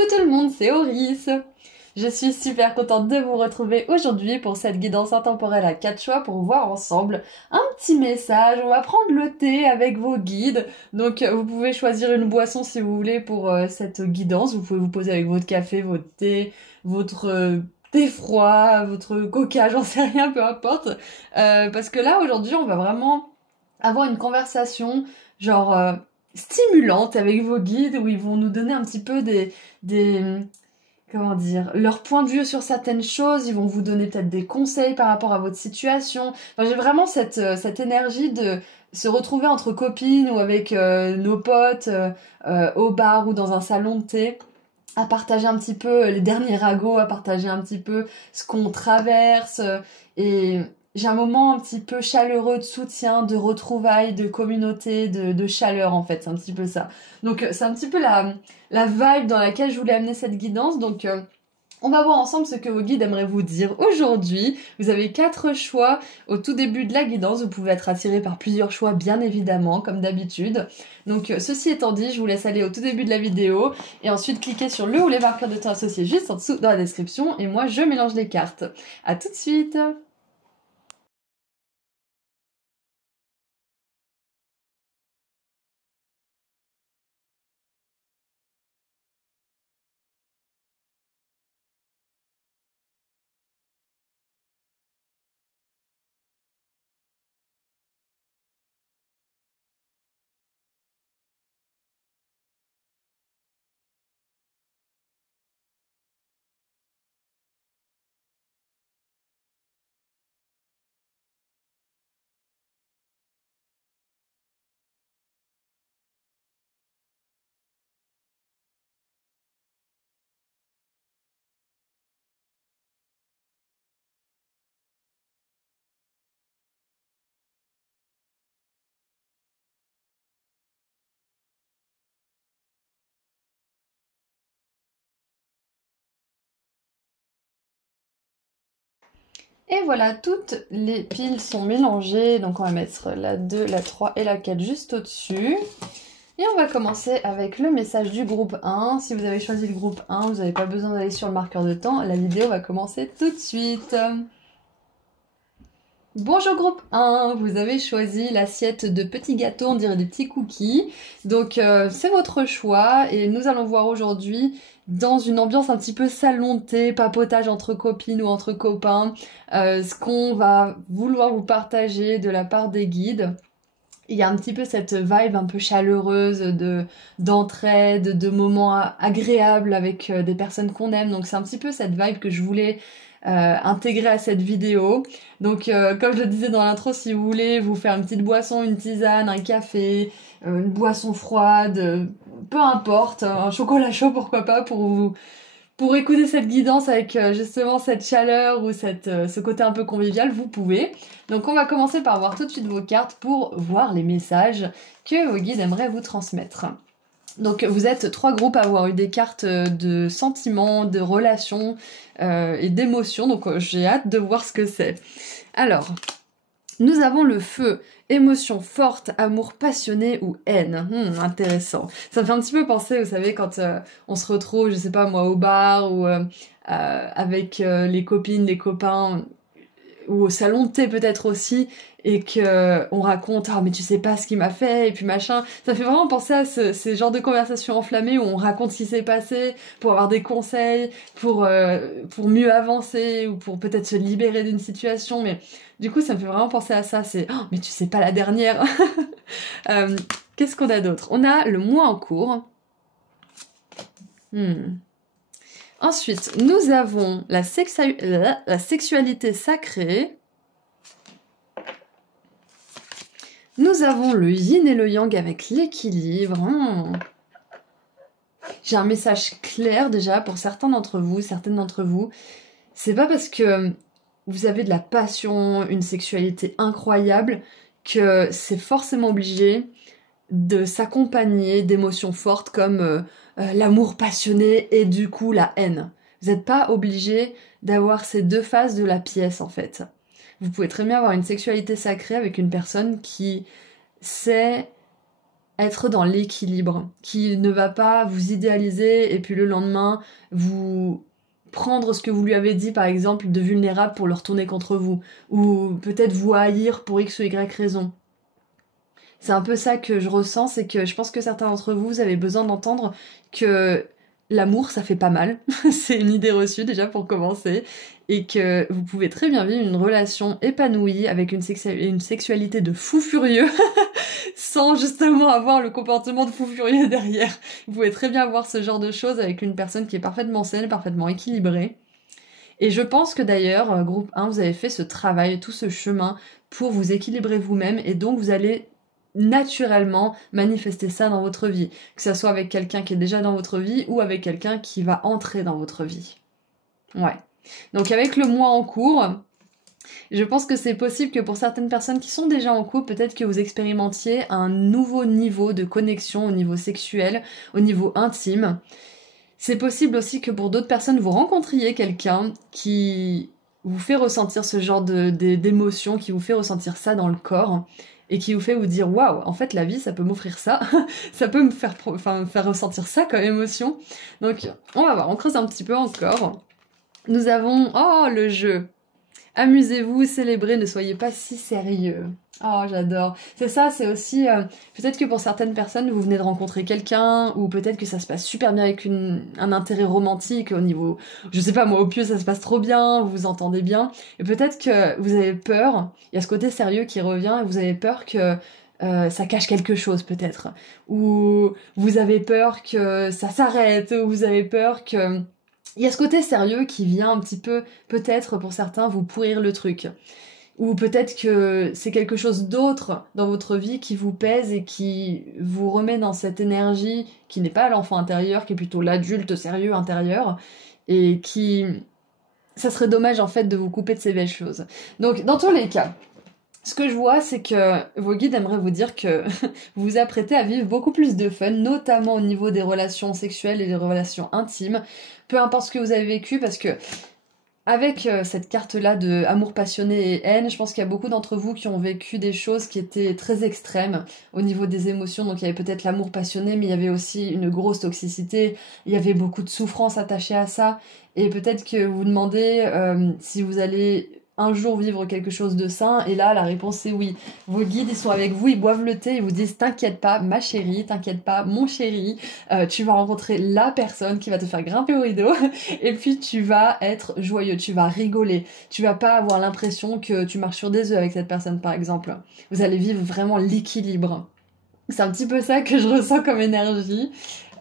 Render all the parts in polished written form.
Coucou tout le monde, c'est Oris. Je suis super contente de vous retrouver aujourd'hui pour cette guidance intemporelle à 4 choix pour voir ensemble un petit message. On va prendre le thé avec vos guides. Donc vous pouvez choisir une boisson si vous voulez pour cette guidance. Vous pouvez vous poser avec votre café, votre thé, votre thé froid, votre coca, j'en sais rien, peu importe. Parce que là aujourd'hui on va vraiment avoir une conversation genre stimulante avec vos guides où ils vont nous donner un petit peu des comment dire, leur point de vue sur certaines choses, ils vont vous donner peut-être des conseils par rapport à votre situation. Enfin, j'ai vraiment cette énergie de se retrouver entre copines ou avec nos potes au bar ou dans un salon de thé, à partager un petit peu les derniers ragots, à partager un petit peu ce qu'on traverse. Et j'ai un moment un petit peu chaleureux de soutien, de retrouvailles, de communauté, de chaleur en fait, c'est un petit peu ça. Donc c'est un petit peu la vibe dans laquelle je voulais amener cette guidance. Donc on va voir ensemble ce que vos guides aimeraient vous dire aujourd'hui. Vous avez 4 choix au tout début de la guidance. Vous pouvez être attiré par plusieurs choix, bien évidemment, comme d'habitude. Donc, ceci étant dit, je vous laisse aller au tout début de la vidéo et ensuite cliquer sur le ou les marqueurs de temps associés juste en dessous dans la description. Et moi, je mélange les cartes. À tout de suite! Et voilà, toutes les piles sont mélangées. Donc on va mettre la 2, la 3 et la 4 juste au-dessus. Et on va commencer avec le message du groupe 1. Si vous avez choisi le groupe 1, vous n'avez pas besoin d'aller sur le marqueur de temps. La vidéo va commencer tout de suite. Bonjour groupe 1, vous avez choisi l'assiette de petits gâteaux, on dirait des petits cookies. Donc c'est votre choix et nous allons voir aujourd'hui dans une ambiance un petit peu salon de thé, papotage entre copines ou entre copains, ce qu'on va vouloir vous partager de la part des guides. Il y a un petit peu cette vibe un peu chaleureuse d'entraide, de moments agréables avec des personnes qu'on aime. Donc c'est un petit peu cette vibe que je voulais intégrer à cette vidéo. Donc comme je le disais dans l'intro, si vous voulez vous faire une petite boisson, une tisane, un café, une boisson froide, peu importe, un chocolat chaud pourquoi pas pour écouter cette guidance avec justement cette chaleur ou ce côté un peu convivial, vous pouvez. Donc on va commencer par voir tout de suite vos cartes pour voir les messages que vos guides aimeraient vous transmettre. Donc vous êtes 3 groupes à avoir eu des cartes de sentiments, de relations et d'émotions, donc j'ai hâte de voir ce que c'est. Alors, nous avons le feu, émotion forte, amour passionné ou haine. Intéressant. Ça me fait un petit peu penser, vous savez, quand on se retrouve, je sais pas moi, au bar ou avec les copines, les copains, ou au salon de thé peut-être aussi, et que on raconte ah mais tu sais pas ce qu'il m'a fait et puis machin. Ça fait vraiment penser à ces genres de conversations enflammées où on raconte ce qui s'est passé pour avoir des conseils, pour mieux avancer ou pour peut-être se libérer d'une situation. Mais du coup ça me fait vraiment penser à ça. C'est oh mais tu sais pas la dernière. Qu'est-ce qu'on a d'autre? On a le mois en cours. Ensuite, nous avons la sexualité sacrée. Nous avons le yin et le yang avec l'équilibre. J'ai un message clair déjà pour certaines d'entre vous. C'est pas parce que vous avez de la passion, une sexualité incroyable, que c'est forcément obligé de s'accompagner d'émotions fortes comme l'amour passionné et du coup la haine. Vous n'êtes pas obligé d'avoir ces deux faces de la pièce en fait. Vous pouvez très bien avoir une sexualité sacrée avec une personne qui sait être dans l'équilibre, qui ne va pas vous idéaliser et puis le lendemain vous prendre ce que vous lui avez dit par exemple de vulnérable pour le retourner contre vous, ou peut-être vous haïr pour X ou Y raison. C'est un peu ça que je ressens, c'est que je pense que certains d'entre vous, vous avez besoin d'entendre que l'amour, ça fait pas mal. C'est une idée reçue déjà pour commencer. Et que vous pouvez très bien vivre une relation épanouie avec une sexualité de fou furieux sans justement avoir le comportement de fou furieux derrière. Vous pouvez très bien avoir ce genre de choses avec une personne qui est parfaitement saine, parfaitement équilibrée. Et je pense que d'ailleurs, groupe 1, vous avez fait ce travail, tout ce chemin pour vous équilibrer vous-même et donc vous allez naturellement manifester ça dans votre vie, que ça soit avec quelqu'un qui est déjà dans votre vie ou avec quelqu'un qui va entrer dans votre vie. Ouais. Donc avec le mois en cours, je pense que c'est possible que pour certaines personnes qui sont déjà en couple, peut-être que vous expérimentiez un nouveau niveau de connexion au niveau sexuel, au niveau intime. C'est possible aussi que pour d'autres personnes, vous rencontriez quelqu'un qui vous fait ressentir ce genre d'émotion, qui vous fait ressentir ça dans le corps et qui vous fait vous dire waouh, en fait la vie ça peut m'offrir ça, ça peut me faire ressentir ça comme émotion. Donc on va voir, on creuse un petit peu encore. Nous avons le jeu. Amusez-vous, célébrez, ne soyez pas si sérieux. Oh, j'adore. C'est ça, c'est aussi... peut-être que pour certaines personnes, vous venez de rencontrer quelqu'un, ou peut-être que ça se passe super bien avec un intérêt romantique au niveau... Je sais pas, moi, au pieu, ça se passe trop bien, vous vous entendez bien. Et peut-être que vous avez peur, il y a ce côté sérieux qui revient, et vous avez peur que... ça cache quelque chose peut-être, ou vous avez peur que ça s'arrête, ou vous avez peur que... Il y a ce côté sérieux qui vient un petit peu, peut-être pour certains, vous pourrir le truc. Ou peut-être que c'est quelque chose d'autre dans votre vie qui vous pèse et qui vous remet dans cette énergie qui n'est pas l'enfant intérieur, qui est plutôt l'adulte sérieux intérieur, et qui... Ça serait dommage en fait de vous couper de ces belles choses. Donc dans tous les cas, ce que je vois, c'est que vos guides aimeraient vous dire que vous vous apprêtez à vivre beaucoup plus de fun, notamment au niveau des relations sexuelles et des relations intimes, peu importe ce que vous avez vécu, parce que avec cette carte-là de amour passionné et haine, je pense qu'il y a beaucoup d'entre vous qui ont vécu des choses qui étaient très extrêmes au niveau des émotions. Donc il y avait peut-être l'amour passionné, mais il y avait aussi une grosse toxicité, il y avait beaucoup de souffrance attachée à ça, et peut-être que vous vous demandez si vous allez un jour vivre quelque chose de sain, et là la réponse est oui. Vos guides ils sont avec vous, ils boivent le thé, ils vous disent t'inquiète pas ma chérie, t'inquiète pas mon chéri, tu vas rencontrer la personne qui va te faire grimper au rideau et puis tu vas être joyeux, tu vas rigoler, tu vas pas avoir l'impression que tu marches sur des œufs avec cette personne par exemple. Vous allez vivre vraiment l'équilibre. C'est un petit peu ça que je ressens comme énergie.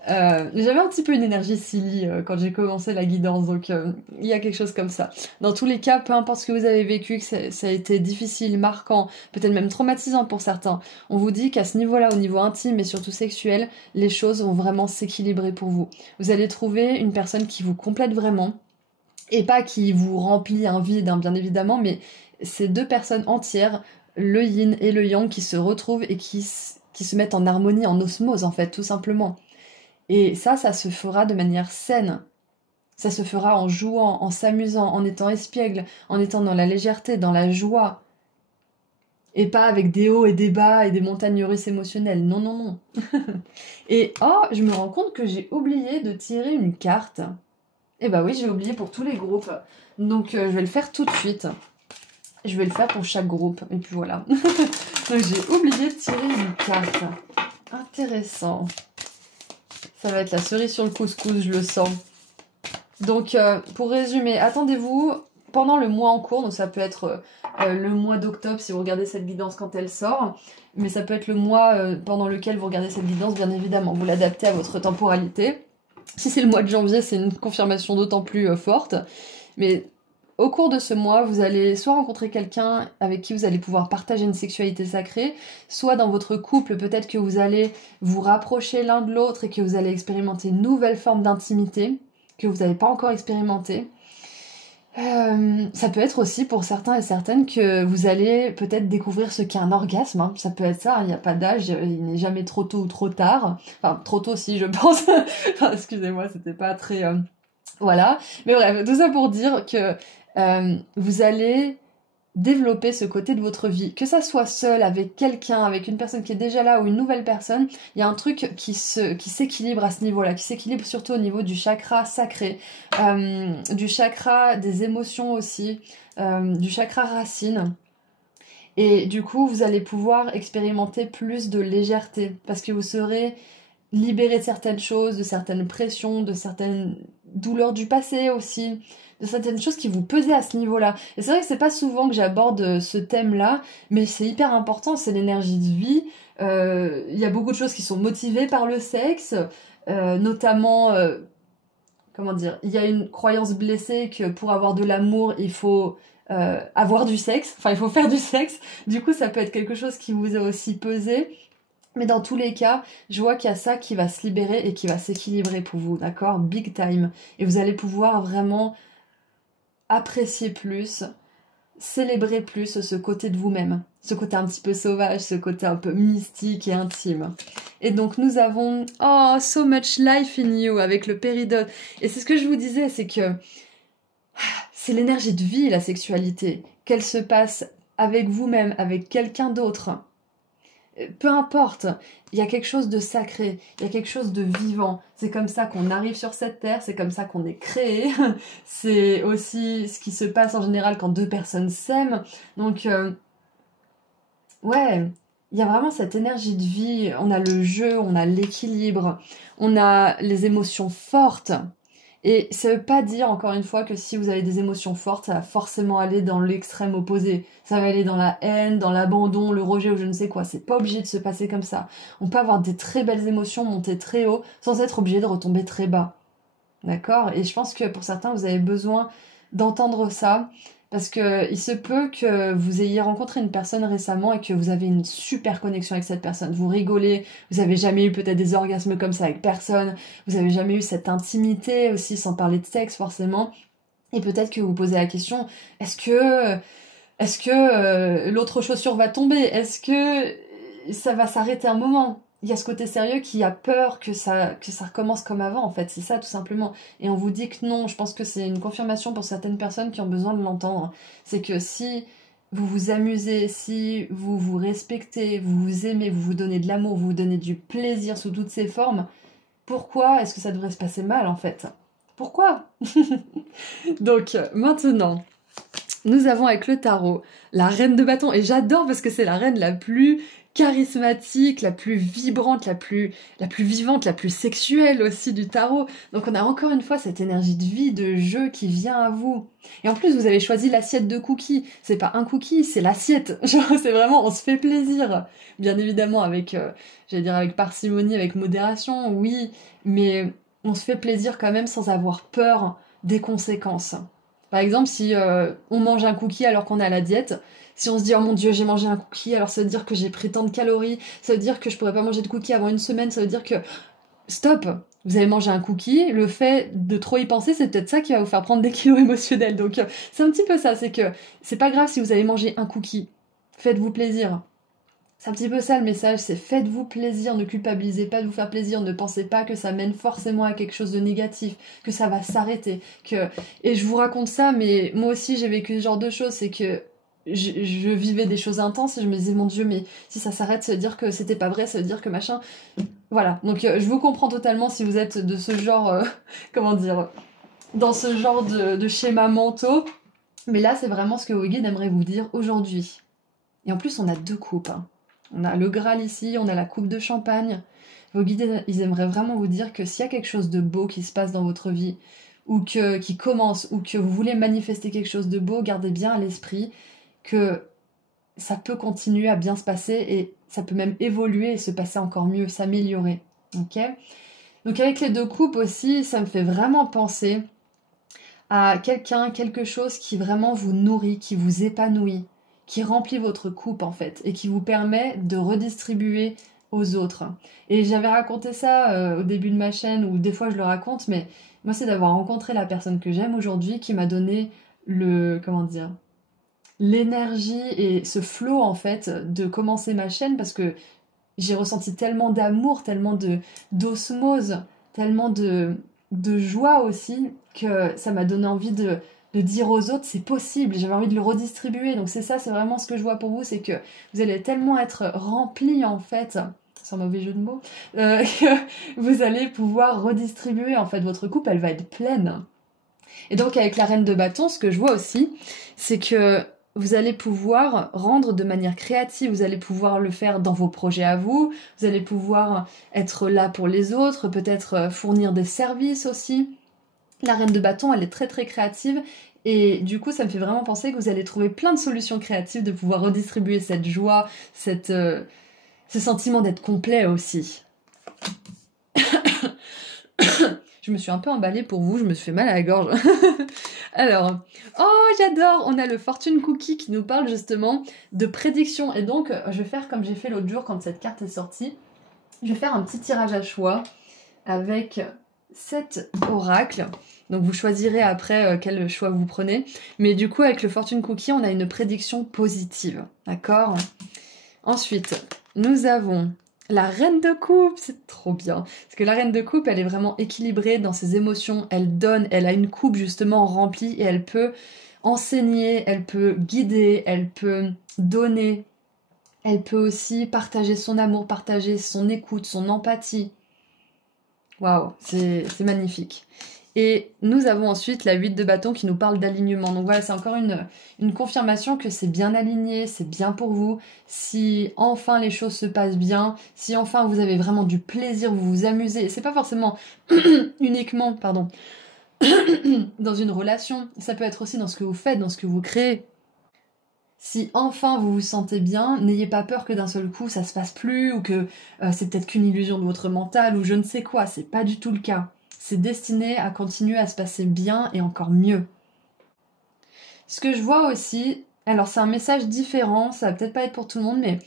J'avais un petit peu une énergie silly quand j'ai commencé la guidance, donc il y a quelque chose comme ça. Dans tous les cas, peu importe ce que vous avez vécu, que ça a été difficile, marquant, peut-être même traumatisant pour certains, on vous dit qu'à ce niveau-là, au niveau intime et surtout sexuel, les choses vont vraiment s'équilibrer pour vous. Vous allez trouver une personne qui vous complète vraiment, et pas qui vous remplit un vide, hein, bien évidemment, mais c'est deux personnes entières, le yin et le yang, qui se retrouvent et qui se mettent en harmonie, en osmose en fait, tout simplement. Et ça se fera de manière saine. Ça se fera en jouant, en s'amusant, en étant espiègle, en étant dans la légèreté, dans la joie. Et pas avec des hauts et des bas et des montagnes russes émotionnelles. Non, non, non. Et je me rends compte que j'ai oublié de tirer une carte. Eh bah oui, j'ai oublié pour tous les groupes. Donc je vais le faire tout de suite. Je vais le faire pour chaque groupe. Et puis voilà. Donc j'ai oublié de tirer une carte. Intéressant. Ça va être la cerise sur le couscous, je le sens. Donc, pour résumer, attendez-vous pendant le mois en cours. Donc, ça peut être le mois d'octobre si vous regardez cette guidance quand elle sort. Mais ça peut être le mois pendant lequel vous regardez cette guidance, bien évidemment. Vous l'adaptez à votre temporalité. Si c'est le mois de janvier, c'est une confirmation d'autant plus forte. Mais au cours de ce mois, vous allez soit rencontrer quelqu'un avec qui vous allez pouvoir partager une sexualité sacrée, soit dans votre couple, peut-être que vous allez vous rapprocher l'un de l'autre et que vous allez expérimenter une nouvelle forme d'intimité que vous n'avez pas encore expérimentée. Ça peut être aussi pour certains et certaines que vous allez peut-être découvrir ce qu'est un orgasme. Hein. Ça peut être ça, il n'y a pas d'âge, il n'est jamais trop tôt ou trop tard. Enfin, trop tôt si je pense. Enfin, excusez-moi, c'était pas très... Voilà. Mais bref, tout ça pour dire que vous allez développer ce côté de votre vie, que ça soit seul, avec quelqu'un, avec une personne qui est déjà là ou une nouvelle personne, il y a un truc qui s'équilibre à ce niveau-là, qui s'équilibre surtout au niveau du chakra sacré, du chakra des émotions aussi, du chakra racine. Et du coup, vous allez pouvoir expérimenter plus de légèreté parce que vous serez libéré de certaines choses, de certaines pressions, de certaines douleurs du passé aussi, de certaines choses qui vous pesaient à ce niveau-là. Et c'est vrai que c'est pas souvent que j'aborde ce thème-là, mais c'est hyper important, c'est l'énergie de vie. Il y a beaucoup de choses qui sont motivées par le sexe, notamment, comment dire, il y a une croyance blessée que pour avoir de l'amour, il faut avoir du sexe, enfin il faut faire du sexe. Du coup, ça peut être quelque chose qui vous a aussi pesé. Mais dans tous les cas, je vois qu'il y a ça qui va se libérer et qui va s'équilibrer pour vous, d'accord? Big time. Et vous allez pouvoir vraiment apprécier plus, célébrer plus ce côté de vous-même. Ce côté un petit peu sauvage, ce côté un peu mystique et intime. Et donc nous avons oh, so much life in you avec le péridot. Et c'est ce que je vous disais, c'est que c'est l'énergie de vie, la sexualité. Qu'elle se passe avec vous-même, avec quelqu'un d'autre. Peu importe, il y a quelque chose de sacré, il y a quelque chose de vivant. C'est comme ça qu'on arrive sur cette terre, c'est comme ça qu'on est créé. C'est aussi ce qui se passe en général quand deux personnes s'aiment. Donc, ouais, il y a vraiment cette énergie de vie. On a le jeu, on a l'équilibre, on a les émotions fortes. Et ça veut pas dire, encore une fois, que si vous avez des émotions fortes, ça va forcément aller dans l'extrême opposé. Ça va aller dans la haine, dans l'abandon, le rejet ou je ne sais quoi. C'est pas obligé de se passer comme ça. On peut avoir des très belles émotions, monter très haut, sans être obligé de retomber très bas. D'accord? Et je pense que pour certains, vous avez besoin d'entendre ça. Parce que il se peut que vous ayez rencontré une personne récemment et que vous avez une super connexion avec cette personne. Vous rigolez, vous avez jamais eu peut-être des orgasmes comme ça avec personne, vous avez jamais eu cette intimité aussi sans parler de sexe forcément. Et peut-être que vous posez la question, est-ce que l'autre chaussure va tomber? Est-ce que ça va s'arrêter un moment? Il y a ce côté sérieux qui a peur que ça recommence comme avant, en fait. C'est ça, tout simplement. Et on vous dit que non. Je pense que c'est une confirmation pour certaines personnes qui ont besoin de l'entendre. C'est que si vous vous amusez, si vous vous respectez, vous vous aimez, vous vous donnez de l'amour, vous vous donnez du plaisir sous toutes ses formes, pourquoi est-ce que ça devrait se passer mal, en fait? Pourquoi? Donc, maintenant, nous avons avec le tarot la reine de bâton, et j'adore parce que c'est la reine la plus charismatique, la plus vibrante, la plus vivante, la plus sexuelle aussi du tarot. Donc on a encore une fois cette énergie de vie, de jeu qui vient à vous. Et en plus vous avez choisi l'assiette de cookies. C'est pas un cookie, c'est l'assiette. Genre c'est vraiment, on se fait plaisir. Bien évidemment avec, j'allais dire avec parcimonie, avec modération, oui, mais on se fait plaisir quand même sans avoir peur des conséquences. Par exemple, si on mange un cookie alors qu'on est à la diète, si on se dit oh mon dieu j'ai mangé un cookie alors ça veut dire que j'ai pris tant de calories, ça veut dire que je pourrais pas manger de cookie avant une semaine, ça veut dire que stop, vous avez mangé un cookie, le fait de trop y penser c'est peut-être ça qui va vous faire prendre des kilos émotionnels. Donc c'est un petit peu ça, c'est que c'est pas grave si vous avez mangé un cookie, faites-vous plaisir. C'est un petit peu ça le message, c'est faites-vous plaisir, ne culpabilisez pas de vous faire plaisir, ne pensez pas que ça mène forcément à quelque chose de négatif, que ça va s'arrêter, que... Et je vous raconte ça, mais moi aussi j'ai vécu ce genre de choses, c'est que je vivais des choses intenses et je me disais mon Dieu mais si ça s'arrête ça veut dire que c'était pas vrai, ça veut dire que machin... Voilà, donc je vous comprends totalement si vous êtes de ce genre, comment dire, dans ce genre de schéma mentaux, mais là c'est vraiment ce que vos guides aimeraient vous dire aujourd'hui. Et en plus on a deux coupes, hein. On a le Graal ici, on a la coupe de champagne. Vos guides, ils aimeraient vraiment vous dire que s'il y a quelque chose de beau qui se passe dans votre vie, ou qui commence, ou que vous voulez manifester quelque chose de beau, gardez bien à l'esprit que ça peut continuer à bien se passer et ça peut même évoluer et se passer encore mieux, s'améliorer. Ok? Donc avec les deux coupes aussi, ça me fait vraiment penser à quelqu'un, quelque chose qui vraiment vous nourrit, qui vous épanouit, qui remplit votre coupe en fait, et qui vous permet de redistribuer aux autres. Et j'avais raconté ça au début de ma chaîne, ou des fois je le raconte, mais moi c'est d'avoir rencontré la personne que j'aime aujourd'hui qui m'a donné comment dire, l'énergie et ce flow en fait de commencer ma chaîne parce que j'ai ressenti tellement d'amour, tellement d'osmose, tellement de joie aussi que ça m'a donné envie de dire aux autres c'est possible, j'avais envie de le redistribuer. Donc c'est ça, c'est vraiment ce que je vois pour vous, c'est que vous allez tellement être rempli en fait, sans mauvais jeu de mots, que vous allez pouvoir redistribuer en fait, votre coupe elle va être pleine. Et donc avec la reine de bâton, ce que je vois aussi, c'est que vous allez pouvoir rendre de manière créative, vous allez pouvoir le faire dans vos projets à vous, vous allez pouvoir être là pour les autres, peut-être fournir des services aussi. La reine de bâton, elle est très très créative et du coup ça me fait vraiment penser que vous allez trouver plein de solutions créatives de pouvoir redistribuer cette joie, ce sentiment d'être complet aussi. Je me suis un peu emballée pour vous, je me suis fait mal à la gorge. Alors, oh j'adore, on a le Fortune Cookie qui nous parle justement de prédiction. Et donc, je vais faire comme j'ai fait l'autre jour quand cette carte est sortie. Je vais faire un petit tirage à choix avec 7 oracles. Donc vous choisirez après quel choix vous prenez. Mais du coup, avec le Fortune Cookie, on a une prédiction positive. D'accord? Ensuite, nous avons la reine de coupe, c'est trop bien. Parce que la reine de coupe, elle est vraiment équilibrée dans ses émotions. Elle donne, elle a une coupe justement remplie et elle peut enseigner, elle peut guider, elle peut donner. Elle peut aussi partager son amour, partager son écoute, son empathie. Waouh, c'est magnifique. Et nous avons ensuite la 8 de bâton qui nous parle d'alignement. Donc voilà, c'est encore une confirmation que c'est bien aligné, c'est bien pour vous. Si enfin les choses se passent bien, si enfin vous avez vraiment du plaisir, vous vous amusez, c'est pas forcément uniquement, pardon, dans une relation, ça peut être aussi dans ce que vous faites, dans ce que vous créez. Si enfin vous vous sentez bien, n'ayez pas peur que d'un seul coup ça se passe plus ou que c'est peut-être qu'une illusion de votre mental ou je ne sais quoi, c'est pas du tout le cas. C'est destiné à continuer à se passer bien et encore mieux. Ce que je vois aussi, alors c'est un message différent, ça va peut-être pas être pour tout le monde, mais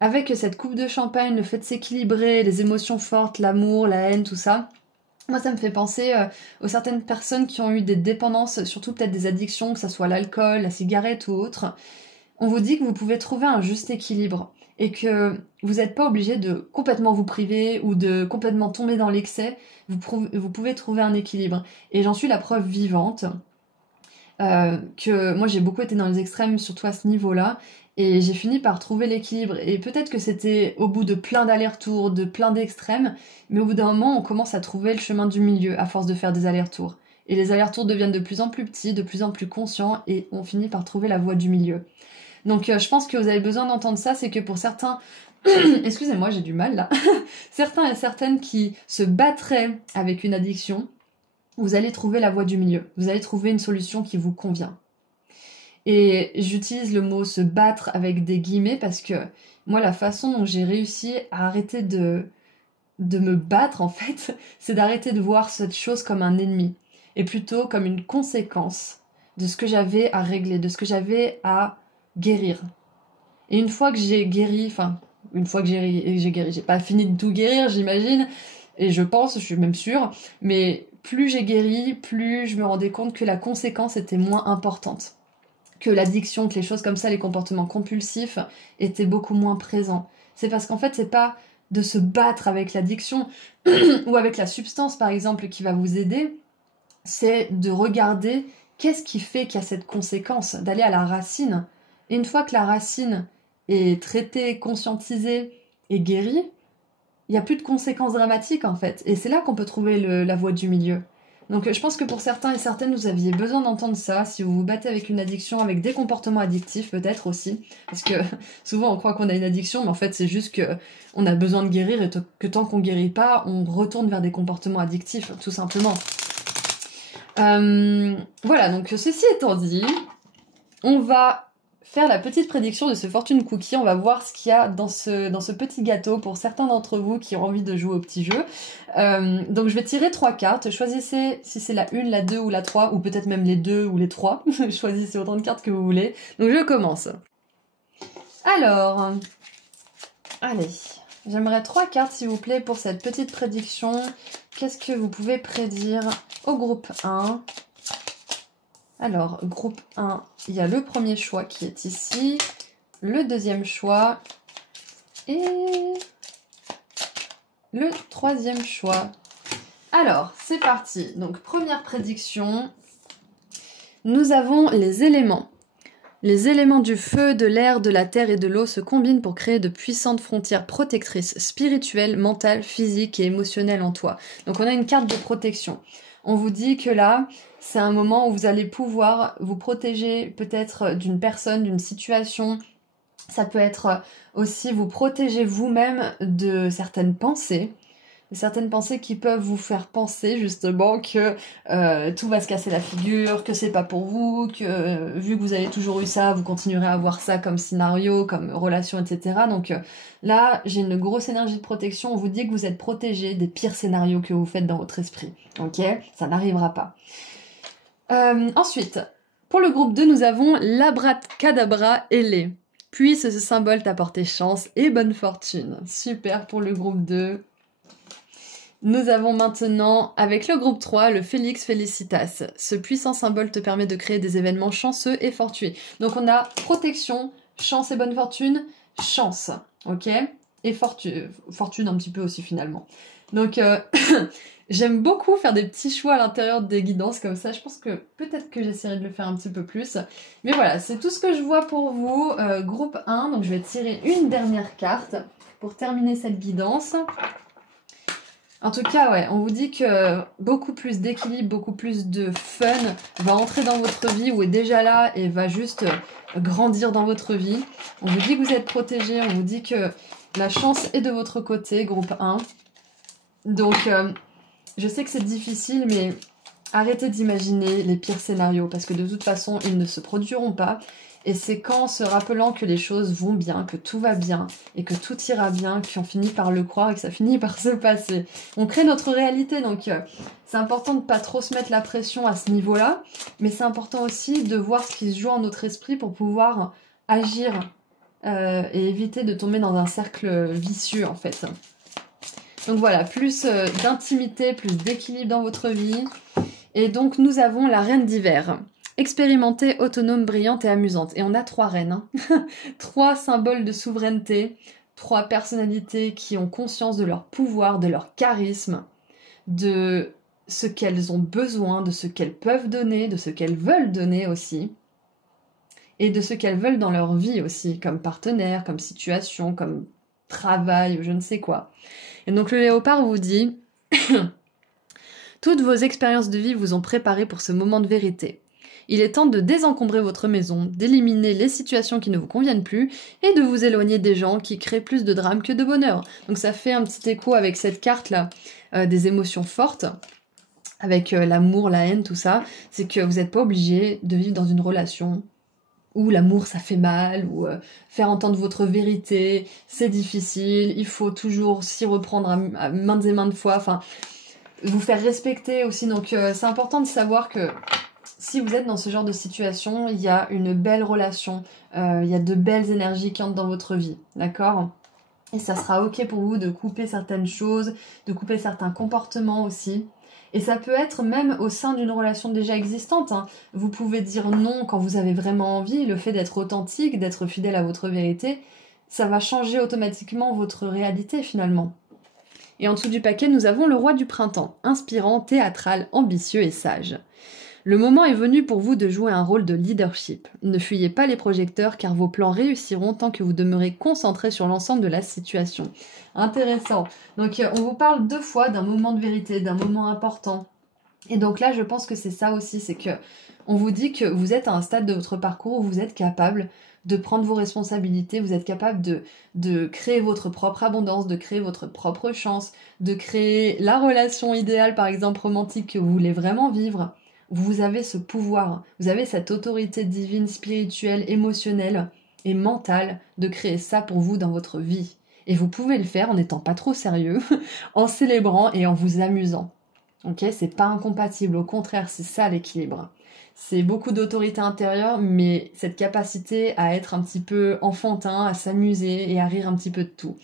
avec cette coupe de champagne, le fait de s'équilibrer, les émotions fortes, l'amour, la haine, tout ça, moi ça me fait penser aux certaines personnes qui ont eu des dépendances, surtout peut-être des addictions, que ce soit l'alcool, la cigarette ou autre. On vous dit que vous pouvez trouver un juste équilibre et que vous n'êtes pas obligé de complètement vous priver ou de complètement tomber dans l'excès. Vous pouvez trouver un équilibre. Et j'en suis la preuve vivante que moi j'ai beaucoup été dans les extrêmes, surtout à ce niveau-là. Et j'ai fini par trouver l'équilibre. Et peut-être que c'était au bout de plein d'allers-retours, de plein d'extrêmes, mais au bout d'un moment, on commence à trouver le chemin du milieu à force de faire des allers-retours. Et les allers-retours deviennent de plus en plus petits, de plus en plus conscients, et on finit par trouver la voie du milieu. Donc je pense que vous avez besoin d'entendre ça, c'est que pour certains, excusez-moi j'ai du mal là, certains et certaines qui se battraient avec une addiction, vous allez trouver la voie du milieu, vous allez trouver une solution qui vous convient. Et j'utilise le mot se battre avec des guillemets parce que moi la façon dont j'ai réussi à arrêter de me battre en fait, c'est d'arrêter de voir cette chose comme un ennemi et plutôt comme une conséquence de ce que j'avais à régler, de ce que j'avais à guérir. Et une fois que j'ai guéri, enfin, une fois que j'ai guéri, j'ai pas fini de tout guérir, j'imagine, et je pense, je suis même sûre, mais plus j'ai guéri, plus je me rendais compte que la conséquence était moins importante. Que l'addiction, que les choses comme ça, les comportements compulsifs étaient beaucoup moins présents. C'est parce qu'en fait, c'est pas de se battre avec l'addiction ou avec la substance, par exemple, qui va vous aider, c'est de regarder qu'est-ce qui fait qu'il y a cette conséquence, d'aller à la racine. Et une fois que la racine est traitée, conscientisée et guérie, il n'y a plus de conséquences dramatiques en fait. Et c'est là qu'on peut trouver la voie du milieu. Donc je pense que pour certains et certaines, vous aviez besoin d'entendre ça, si vous vous battez avec une addiction, avec des comportements addictifs peut-être aussi. Parce que souvent on croit qu'on a une addiction, mais en fait c'est juste que on a besoin de guérir et que tant qu'on guérit pas, on retourne vers des comportements addictifs, tout simplement. Voilà, donc ceci étant dit, on va faire la petite prédiction de ce Fortune Cookie. On va voir ce qu'il y a dans ce petit gâteau pour certains d'entre vous qui ont envie de jouer au petit jeu. Donc je vais tirer 3 cartes. Choisissez si c'est la 1, la 2 ou la 3, ou peut-être même les 2 ou les 3. Choisissez autant de cartes que vous voulez. Donc je commence. Alors, allez, j'aimerais 3 cartes s'il vous plaît pour cette petite prédiction. Qu'est-ce que vous pouvez prédire au groupe 1 ? Alors, groupe 1, il y a le premier choix qui est ici, le deuxième choix et le troisième choix. Alors, c'est parti. Donc, première prédiction. Nous avons les éléments. Les éléments du feu, de l'air, de la terre et de l'eau se combinent pour créer de puissantes frontières protectrices, spirituelles, mentales, physiques et émotionnelles en toi. Donc on a une carte de protection. On vous dit que là, c'est un moment où vous allez pouvoir vous protéger peut-être d'une personne, d'une situation. Ça peut être aussi vous protéger vous-même de certaines pensées qui peuvent vous faire penser justement que tout va se casser la figure, que c'est pas pour vous, que vu que vous avez toujours eu ça, vous continuerez à avoir ça comme scénario, comme relation, etc. Donc là, j'ai une grosse énergie de protection. On vous dit que vous êtes protégé des pires scénarios que vous faites dans votre esprit. Ok, ça n'arrivera pas. Ensuite, pour le groupe 2, nous avons l'abracadabra ailé. Puisse ce symbole t'apporter chance et bonne fortune. Super pour le groupe 2. Nous avons maintenant, avec le groupe 3, le Félix Felicitas. Ce puissant symbole te permet de créer des événements chanceux et fortuits. Donc on a protection, chance et bonne fortune, chance, ok? Et fortune un petit peu aussi finalement. Donc j'aime beaucoup faire des petits choix à l'intérieur des guidances comme ça. Je pense que peut-être que j'essaierai de le faire un petit peu plus. Mais voilà, c'est tout ce que je vois pour vous. Groupe 1, donc je vais tirer une dernière carte pour terminer cette guidance. En tout cas, ouais, on vous dit que beaucoup plus d'équilibre, beaucoup plus de fun va entrer dans votre vie ou est déjà là et va juste grandir dans votre vie. On vous dit que vous êtes protégé, on vous dit que la chance est de votre côté, groupe 1. Donc, je sais que c'est difficile, mais arrêtez d'imaginer les pires scénarios parce que de toute façon, ils ne se produiront pas. Et c'est qu'en se rappelant que les choses vont bien, que tout va bien et que tout ira bien, qu'on finit par le croire et que ça finit par se passer. On crée notre réalité, donc c'est important de ne pas trop se mettre la pression à ce niveau-là, mais c'est important aussi de voir ce qui se joue en notre esprit pour pouvoir agir et éviter de tomber dans un cercle vicieux en fait. Donc voilà, plus d'intimité, plus d'équilibre dans votre vie. Et donc nous avons la reine d'hiver. Expérimentée, autonome, brillante et amusante. Et on a 3 reines. Hein. 3 symboles de souveraineté, 3 personnalités qui ont conscience de leur pouvoir, de leur charisme, de ce qu'elles ont besoin, de ce qu'elles peuvent donner, de ce qu'elles veulent donner aussi. Et de ce qu'elles veulent dans leur vie aussi, comme partenaire, comme situation, comme travail ou je ne sais quoi. Et donc le léopard vous dit toutes vos expériences de vie vous ont préparé pour ce moment de vérité. Il est temps de désencombrer votre maison, d'éliminer les situations qui ne vous conviennent plus et de vous éloigner des gens qui créent plus de drame que de bonheur. Donc ça fait un petit écho avec cette carte-là, des émotions fortes, avec l'amour, la haine, tout ça. C'est que vous n'êtes pas obligé de vivre dans une relation où l'amour ça fait mal, ou faire entendre votre vérité, c'est difficile, il faut toujours s'y reprendre à maintes et maintes fois, enfin, vous faire respecter aussi. Donc c'est important de savoir que si vous êtes dans ce genre de situation, il y a une belle relation, il y a de belles énergies qui entrent dans votre vie, d'accord ? Et ça sera ok pour vous de couper certaines choses, de couper certains comportements aussi. Et ça peut être même au sein d'une relation déjà existante. Hein. Vous pouvez dire non quand vous avez vraiment envie. Le fait d'être authentique, d'être fidèle à votre vérité, ça va changer automatiquement votre réalité finalement. Et en dessous du paquet, nous avons le roi du printemps, inspirant, théâtral, ambitieux et sage. Le moment est venu pour vous de jouer un rôle de leadership. Ne fuyez pas les projecteurs car vos plans réussiront tant que vous demeurez concentré sur l'ensemble de la situation. Intéressant. Donc on vous parle 2 fois d'un moment de vérité, d'un moment important. Et donc là je pense que c'est ça aussi, c'est que on vous dit que vous êtes à un stade de votre parcours où vous êtes capable de prendre vos responsabilités, vous êtes capable de créer votre propre abondance, de créer votre propre chance, de créer la relation idéale par exemple romantique que vous voulez vraiment vivre. Vous avez ce pouvoir, vous avez cette autorité divine, spirituelle, émotionnelle et mentale de créer ça pour vous dans votre vie. Et vous pouvez le faire en n'étant pas trop sérieux, en célébrant et en vous amusant. Ok, c'est pas incompatible, au contraire, c'est ça l'équilibre. C'est beaucoup d'autorité intérieure, mais cette capacité à être un petit peu enfantin, à s'amuser et à rire un petit peu de tout.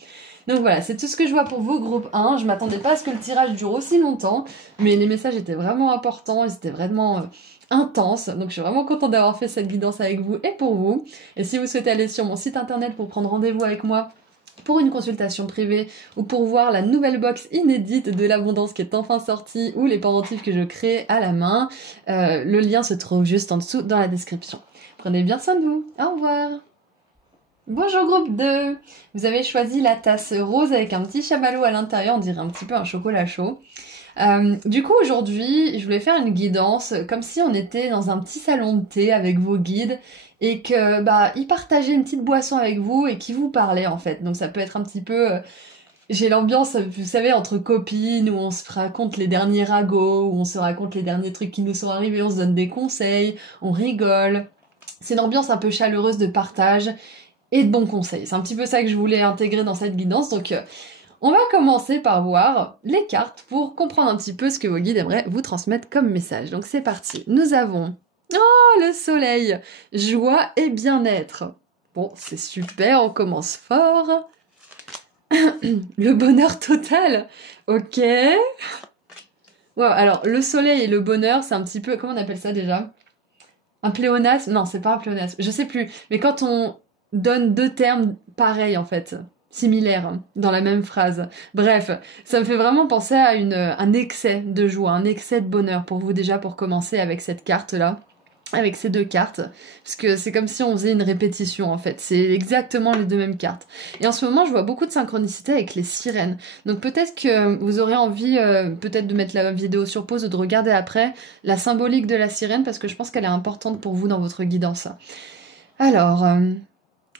Donc voilà, c'est tout ce que je vois pour vous, groupe 1. Je m'attendais pas à ce que le tirage dure aussi longtemps, mais les messages étaient vraiment importants, ils étaient vraiment intenses. Donc je suis vraiment contente d'avoir fait cette guidance avec vous et pour vous. Et si vous souhaitez aller sur mon site internet pour prendre rendez-vous avec moi, pour une consultation privée ou pour voir la nouvelle box inédite de l'abondance qui est enfin sortie ou les pendentifs que je crée à la main, le lien se trouve juste en dessous dans la description. Prenez bien soin de vous. Au revoir. Bonjour groupe 2. Vous avez choisi la tasse rose avec un petit chamallow à l'intérieur, on dirait un petit peu un chocolat chaud. Du coup aujourd'hui je voulais faire une guidance comme si on était dans un petit salon de thé avec vos guides et que ils partageaient une petite boisson avec vous et qui vous parlaient en fait. Donc ça peut être un petit peu j'ai l'ambiance, vous savez, entre copines où on se raconte les derniers ragots, où on se raconte les derniers trucs qui nous sont arrivés, on se donne des conseils, on rigole. C'est une ambiance un peu chaleureuse de partage et de bons conseils. C'est un petit peu ça que je voulais intégrer dans cette guidance. Donc on va commencer par voir les cartes pour comprendre un petit peu ce que vos guides aimeraient vous transmettre comme message. Donc c'est parti. Nous avons le soleil, joie et bien-être. Bon, c'est super, on commence fort. Le bonheur total, ok. Wow, alors le soleil et le bonheur, c'est un petit peu, comment on appelle ça déjà? Un pléonasme? Non, c'est pas un pléonasme, je sais plus. Mais quand on donne deux termes pareils en fait, similaires, dans la même phrase. Bref, ça me fait vraiment penser à un excès de joie, un excès de bonheur pour vous déjà pour commencer avec cette carte-là. Avec ces deux cartes, parce que c'est comme si on faisait une répétition en fait, c'est exactement les deux mêmes cartes. Et en ce moment je vois beaucoup de synchronicité avec les sirènes, donc peut-être que vous aurez envie peut-être de mettre la vidéo sur pause ou de regarder après la symbolique de la sirène, parce que je pense qu'elle est importante pour vous dans votre guidance. Alors,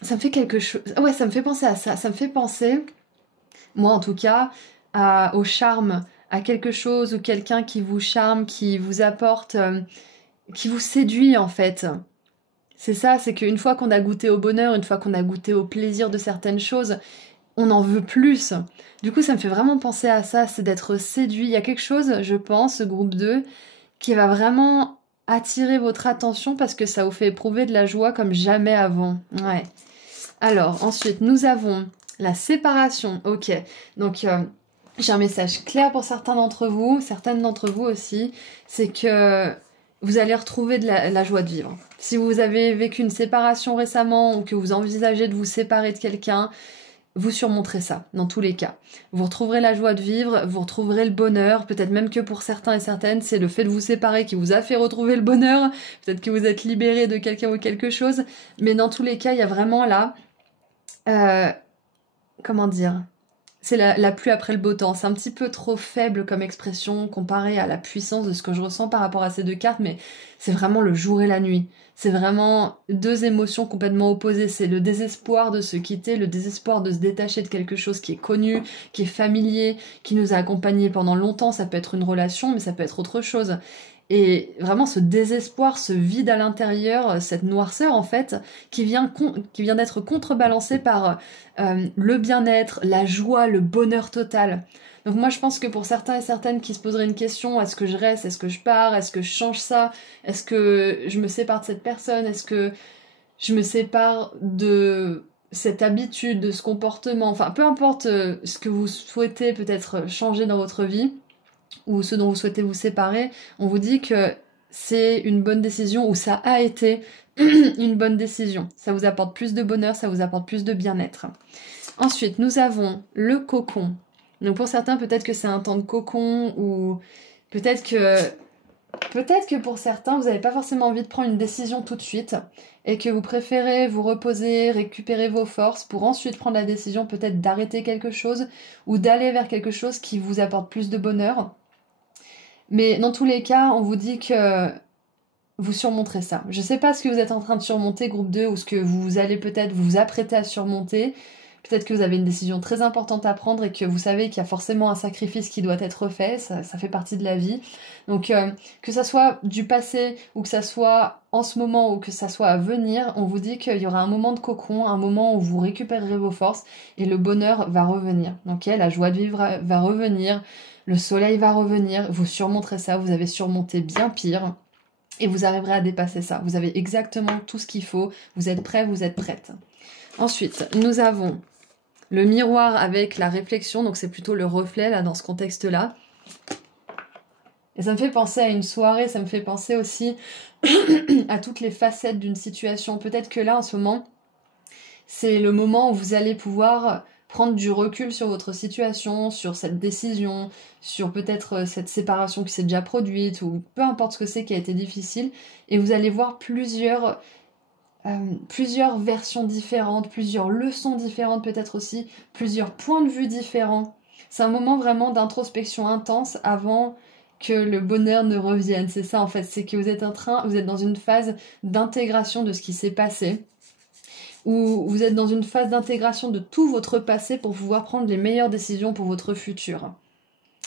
ça me fait quelque chose, ouais, ça me fait penser à ça, ça me fait penser, moi en tout cas, au charme, à quelque chose ou quelqu'un qui vous charme, qui vous apporte... qui vous séduit en fait. C'est ça, c'est qu'une fois qu'on a goûté au bonheur, une fois qu'on a goûté au plaisir de certaines choses, on en veut plus. Du coup, ça me fait vraiment penser à ça, c'est d'être séduit. Il y a quelque chose, je pense, groupe 2, qui va vraiment attirer votre attention parce que ça vous fait éprouver de la joie comme jamais avant. Ouais. Alors, ensuite, nous avons la séparation. Ok, donc... j'ai un message clair pour certains d'entre vous, certaines d'entre vous aussi, c'est que vous allez retrouver de la joie de vivre. Si vous avez vécu une séparation récemment ou que vous envisagez de vous séparer de quelqu'un, vous surmonterez ça, dans tous les cas. Vous retrouverez la joie de vivre, vous retrouverez le bonheur, peut-être même que pour certains et certaines, c'est le fait de vous séparer qui vous a fait retrouver le bonheur, peut-être que vous êtes libéré de quelqu'un ou quelque chose, mais dans tous les cas, il y a vraiment là... comment dire ? C'est la pluie après le beau temps. C'est un petit peu trop faible comme expression comparé à la puissance de ce que je ressens par rapport à ces deux cartes, mais c'est vraiment le jour et la nuit. C'est vraiment deux émotions complètement opposées. C'est le désespoir de se quitter, le désespoir de se détacher de quelque chose qui est connu, qui est familier, qui nous a accompagnés pendant longtemps. Ça peut être une relation, mais ça peut être autre chose. Et vraiment ce désespoir, ce vide à l'intérieur, cette noirceur en fait, qui vient d'être contrebalancée par le bien-être, la joie, le bonheur total. Donc moi je pense que pour certains et certaines qui se poseraient une question, est-ce que je reste, est-ce que je pars, est-ce que je change ça, est-ce que je me sépare de cette personne, est-ce que je me sépare de cette habitude, de ce comportement, enfin peu importe ce que vous souhaitez peut-être changer dans votre vie, ou ce dont vous souhaitez vous séparer, on vous dit que c'est une bonne décision ou ça a été une bonne décision. Ça vous apporte plus de bonheur, ça vous apporte plus de bien-être. Ensuite, nous avons le cocon. Donc pour certains, peut-être que c'est un temps de cocon ou peut-être que pour certains, vous n'avez pas forcément envie de prendre une décision tout de suite et que vous préférez vous reposer, récupérer vos forces pour ensuite prendre la décision peut-être d'arrêter quelque chose ou d'aller vers quelque chose qui vous apporte plus de bonheur. Mais dans tous les cas, on vous dit que vous surmonterez ça. Je sais pas ce que vous êtes en train de surmonter, groupe 2, ou ce que vous allez peut-être vous apprêter à surmonter. Peut-être que vous avez une décision très importante à prendre et que vous savez qu'il y a forcément un sacrifice qui doit être fait, ça fait partie de la vie. Donc que ça soit du passé ou que ça soit en ce moment ou que ça soit à venir, on vous dit qu'il y aura un moment de cocon, un moment où vous récupérerez vos forces et le bonheur va revenir. Ok, la joie de vivre va revenir, le soleil va revenir, vous surmonterez ça, vous avez surmonté bien pire. Et vous arriverez à dépasser ça. Vous avez exactement tout ce qu'il faut. Vous êtes prêts, vous êtes prêtes. Ensuite, nous avons le miroir avec la réflexion. Donc c'est plutôt le reflet là dans ce contexte-là. Et ça me fait penser à une soirée. Ça me fait penser aussi à toutes les facettes d'une situation. Peut-être que là, en ce moment, c'est le moment où vous allez pouvoir prendre du recul sur votre situation, sur cette décision, sur peut-être cette séparation qui s'est déjà produite, ou peu importe ce que c'est qui a été difficile, et vous allez voir plusieurs versions différentes, plusieurs leçons différentes peut-être aussi, plusieurs points de vue différents. C'est un moment vraiment d'introspection intense avant que le bonheur ne revienne. C'est ça en fait, c'est que vous êtes dans une phase d'intégration de ce qui s'est passé, où vous êtes dans une phase d'intégration de tout votre passé pour pouvoir prendre les meilleures décisions pour votre futur.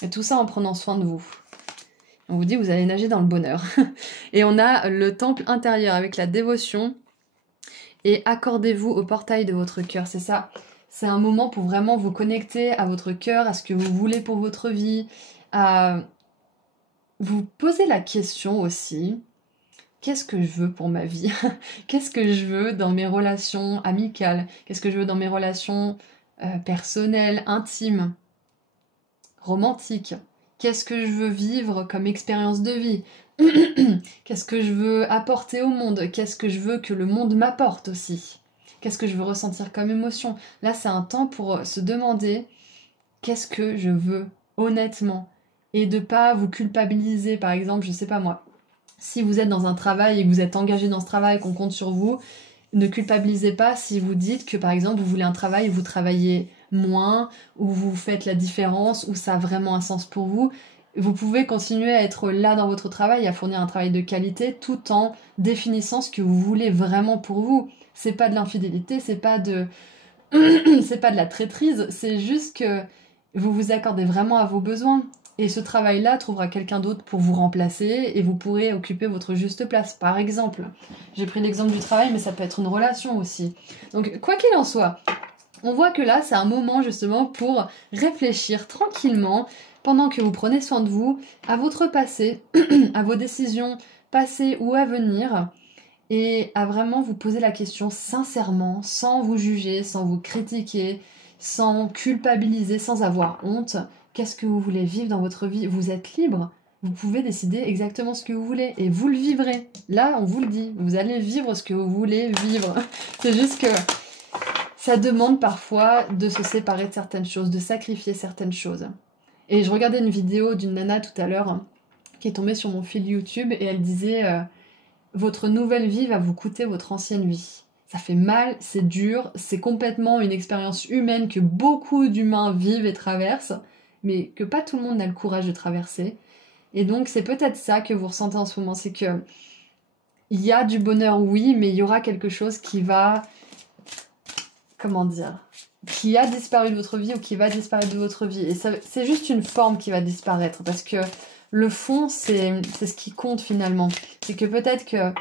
Et tout ça en prenant soin de vous. On vous dit vous allez nager dans le bonheur. Et on a le temple intérieur avec la dévotion. Et accordez-vous au portail de votre cœur, c'est ça. C'est un moment pour vraiment vous connecter à votre cœur, à ce que vous voulez pour votre vie, à vous poser la question aussi, qu'est-ce que je veux pour ma vie? Qu'est-ce que je veux dans mes relations amicales? Qu'est-ce que je veux dans mes relations personnelles, intimes, romantiques? Qu'est-ce que je veux vivre comme expérience de vie? Qu'est-ce que je veux apporter au monde? Qu'est-ce que je veux que le monde m'apporte aussi? Qu'est-ce que je veux ressentir comme émotion? Là, c'est un temps pour se demander qu'est-ce que je veux honnêtement et de pas vous culpabiliser. Par exemple, je sais pas moi, si vous êtes dans un travail et que vous êtes engagé dans ce travail, qu'on compte sur vous, ne culpabilisez pas si vous dites que par exemple vous voulez un travail où vous travaillez moins, où vous faites la différence, où ça a vraiment un sens pour vous. Vous pouvez continuer à être là dans votre travail et à fournir un travail de qualité tout en définissant ce que vous voulez vraiment pour vous. C'est pas de l'infidélité, c'est pas de c'est pas de la traîtrise, c'est juste que vous vous accordez vraiment à vos besoins. Et ce travail-là trouvera quelqu'un d'autre pour vous remplacer et vous pourrez occuper votre juste place, par exemple. J'ai pris l'exemple du travail, mais ça peut être une relation aussi. Donc, quoi qu'il en soit, on voit que là, c'est un moment justement pour réfléchir tranquillement, pendant que vous prenez soin de vous, à votre passé, à vos décisions passées ou à venir, et à vraiment vous poser la question sincèrement, sans vous juger, sans vous critiquer, sans culpabiliser, sans avoir honte. Qu'est-ce que vous voulez vivre dans votre vie? Vous êtes libre. Vous pouvez décider exactement ce que vous voulez et vous le vivrez. Là, on vous le dit, vous allez vivre ce que vous voulez vivre. C'est juste que ça demande parfois de se séparer de certaines choses, de sacrifier certaines choses. Et je regardais une vidéo d'une nana tout à l'heure qui est tombée sur mon fil YouTube et elle disait votre nouvelle vie va vous coûter votre ancienne vie. Ça fait mal, c'est dur, c'est complètement une expérience humaine que beaucoup d'humains vivent et traversent, mais que pas tout le monde n'a le courage de traverser. Et donc c'est peut-être ça que vous ressentez en ce moment, c'est que il y a du bonheur, oui, mais il y aura quelque chose qui va, comment dire, qui a disparu de votre vie ou qui va disparaître de votre vie. Et c'est juste une forme qui va disparaître, parce que le fond, c'est ce qui compte finalement. C'est que peut-être que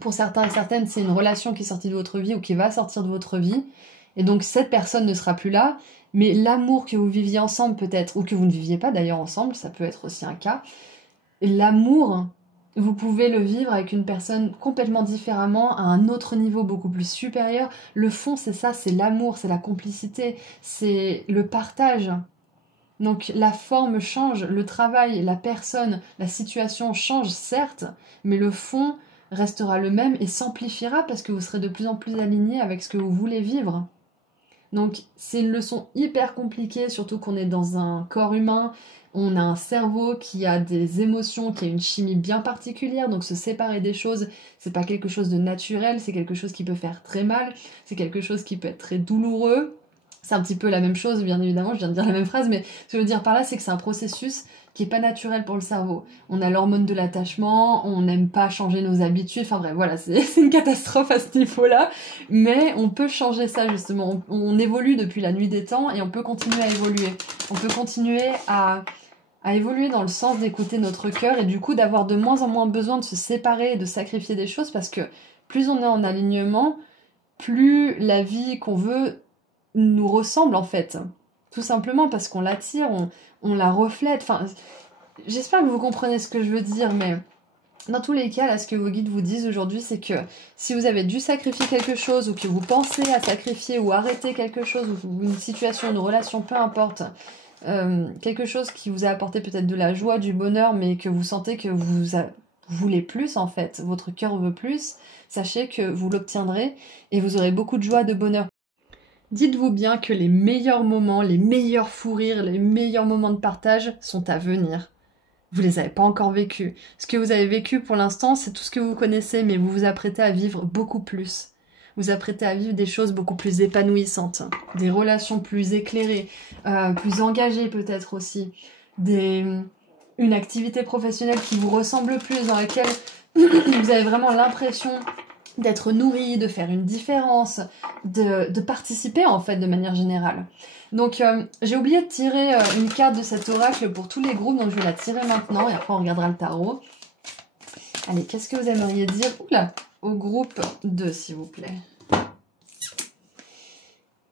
pour certains et certaines, c'est une relation qui est sortie de votre vie ou qui va sortir de votre vie. Et donc cette personne ne sera plus là. Mais l'amour que vous viviez ensemble peut-être, ou que vous ne viviez pas d'ailleurs ensemble, ça peut être aussi un cas. Et l'amour, vous pouvez le vivre avec une personne complètement différemment, à un autre niveau beaucoup plus supérieur. Le fond, c'est ça, c'est l'amour, c'est la complicité, c'est le partage. Donc la forme change, le travail, la personne, la situation change certes, mais le fond restera le même et s'amplifiera parce que vous serez de plus en plus aligné avec ce que vous voulez vivre. Donc c'est une leçon hyper compliquée, surtout qu'on est dans un corps humain, on a un cerveau qui a des émotions, qui a une chimie bien particulière, donc se séparer des choses, c'est pas quelque chose de naturel, c'est quelque chose qui peut faire très mal, c'est quelque chose qui peut être très douloureux. C'est un petit peu la même chose, bien évidemment, je viens de dire la même phrase, mais ce que je veux dire par là, c'est que c'est un processus qui est pas naturel pour le cerveau. On a l'hormone de l'attachement, on n'aime pas changer nos habitudes, enfin bref, voilà, c'est une catastrophe à ce niveau-là, mais on peut changer ça justement. On évolue depuis la nuit des temps et on peut continuer à évoluer. On peut continuer à évoluer dans le sens d'écouter notre cœur et du coup d'avoir de moins en moins besoin de se séparer et de sacrifier des choses parce que plus on est en alignement, plus la vie qu'on veut nous ressemble en fait. Tout simplement parce qu'on l'attire, on la reflète. Enfin, j'espère que vous comprenez ce que je veux dire, mais dans tous les cas, là, ce que vos guides vous disent aujourd'hui, c'est que si vous avez dû sacrifier quelque chose ou que vous pensez à sacrifier ou arrêter quelque chose ou une situation, une relation, peu importe, quelque chose qui vous a apporté peut-être de la joie, du bonheur, mais que vous sentez que vous voulez plus en fait, votre cœur veut plus, sachez que vous l'obtiendrez et vous aurez beaucoup de joie, de bonheur. Dites-vous bien que les meilleurs moments, les meilleurs fous rires, les meilleurs moments de partage sont à venir. Vous les avez pas encore vécus. Ce que vous avez vécu pour l'instant, c'est tout ce que vous connaissez, mais vous vous apprêtez à vivre beaucoup plus. Vous vous apprêtez à vivre des choses beaucoup plus épanouissantes, des relations plus éclairées, plus engagées peut-être aussi, une activité professionnelle qui vous ressemble plus, dans laquelle vous avez vraiment l'impression d'être nourri, de faire une différence, de participer en fait de manière générale. Donc j'ai oublié de tirer une carte de cet oracle pour tous les groupes, donc je vais la tirer maintenant et après on regardera le tarot. Allez, qu'est-ce que vous aimeriez dire au groupe 2 s'il vous plaît.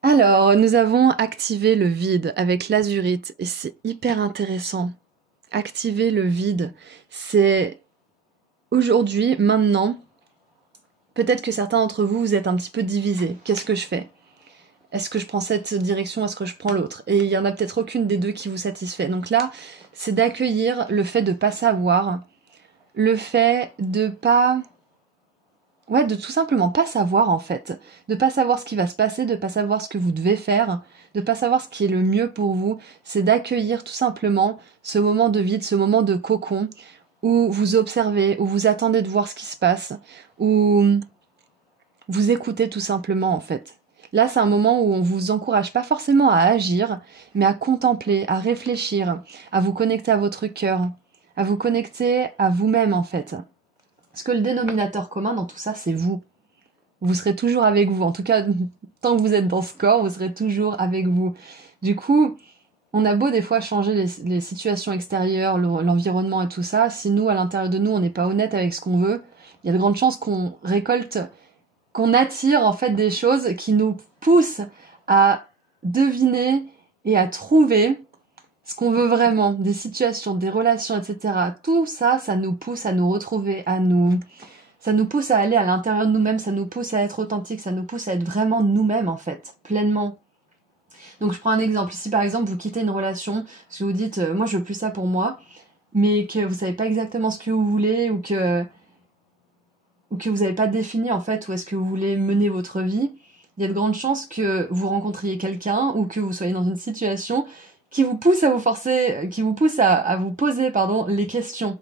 Alors, nous avons activé le vide avec l'azurite et c'est hyper intéressant. Activer le vide, c'est aujourd'hui, maintenant, peut-être que certains d'entre vous, vous êtes un petit peu divisés. Qu'est-ce que je fais ? Est-ce que je prends cette direction ? Est-ce que je prends l'autre ? Et il n'y en a peut-être aucune des deux qui vous satisfait. Donc là, c'est d'accueillir le fait de ne pas savoir, le fait de pas... Ouais, de tout simplement pas savoir en fait. De pas savoir ce qui va se passer, de pas savoir ce que vous devez faire, de pas savoir ce qui est le mieux pour vous. C'est d'accueillir tout simplement ce moment de vide, ce moment de cocon, où vous observez, où vous attendez de voir ce qui se passe, où vous écoutez tout simplement en fait. Là, c'est un moment où on vous encourage pas forcément à agir, mais à contempler, à réfléchir, à vous connecter à votre cœur, à vous connecter à vous-même en fait. Parce que le dénominateur commun dans tout ça, c'est vous. Vous serez toujours avec vous. En tout cas, tant que vous êtes dans ce corps, vous serez toujours avec vous. Du coup, on a beau des fois changer les situations extérieures, l'environnement et tout ça, si nous, à l'intérieur de nous, on n'est pas honnête avec ce qu'on veut, il y a de grandes chances qu'on récolte, qu'on attire en fait des choses qui nous poussent à deviner et à trouver ce qu'on veut vraiment, des situations, des relations, etc. Tout ça, ça nous pousse à nous retrouver, ça nous pousse à aller à l'intérieur de nous-mêmes, ça nous pousse à être authentique, ça nous pousse à être vraiment nous-mêmes en fait, pleinement. Donc je prends un exemple. Si par exemple vous quittez une relation, parce que vous dites moi je veux plus ça pour moi, mais que vous savez pas exactement ce que vous voulez ou que vous n'avez pas défini en fait où est-ce que vous voulez mener votre vie, il y a de grandes chances que vous rencontriez quelqu'un ou que vous soyez dans une situation qui vous pousse à vous forcer, qui vous pousse à vous poser les questions.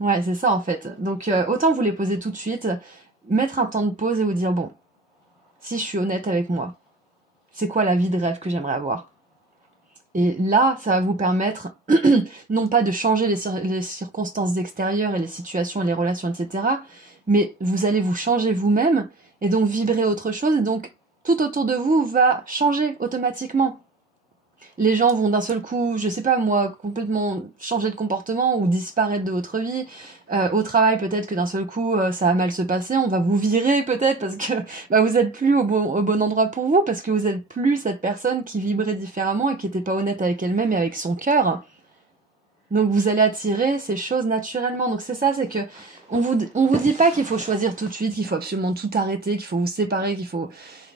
Ouais, c'est ça en fait. Donc autant vous les poser tout de suite, mettre un temps de pause et vous dire bon, si je suis honnête avec moi, c'est quoi la vie de rêve que j'aimerais avoir ? Et là, ça va vous permettre non pas de changer les circonstances extérieures et les situations et les relations, etc., mais vous allez vous changer vous-même et donc vibrer autre chose et donc tout autour de vous va changer automatiquement. Les gens vont d'un seul coup, je sais pas moi, complètement changer de comportement ou disparaître de votre vie. Au travail, peut-être que d'un seul coup, ça va mal se passer. On va vous virer peut-être parce que vous êtes plus au bon endroit pour vous, parce que vous êtes plus cette personne qui vibrait différemment et qui était pas honnête avec elle-même et avec son cœur. Donc vous allez attirer ces choses naturellement. Donc c'est ça, c'est que on vous dit pas qu'il faut choisir tout de suite, qu'il faut absolument tout arrêter, qu'il faut vous séparer, qu'il faut...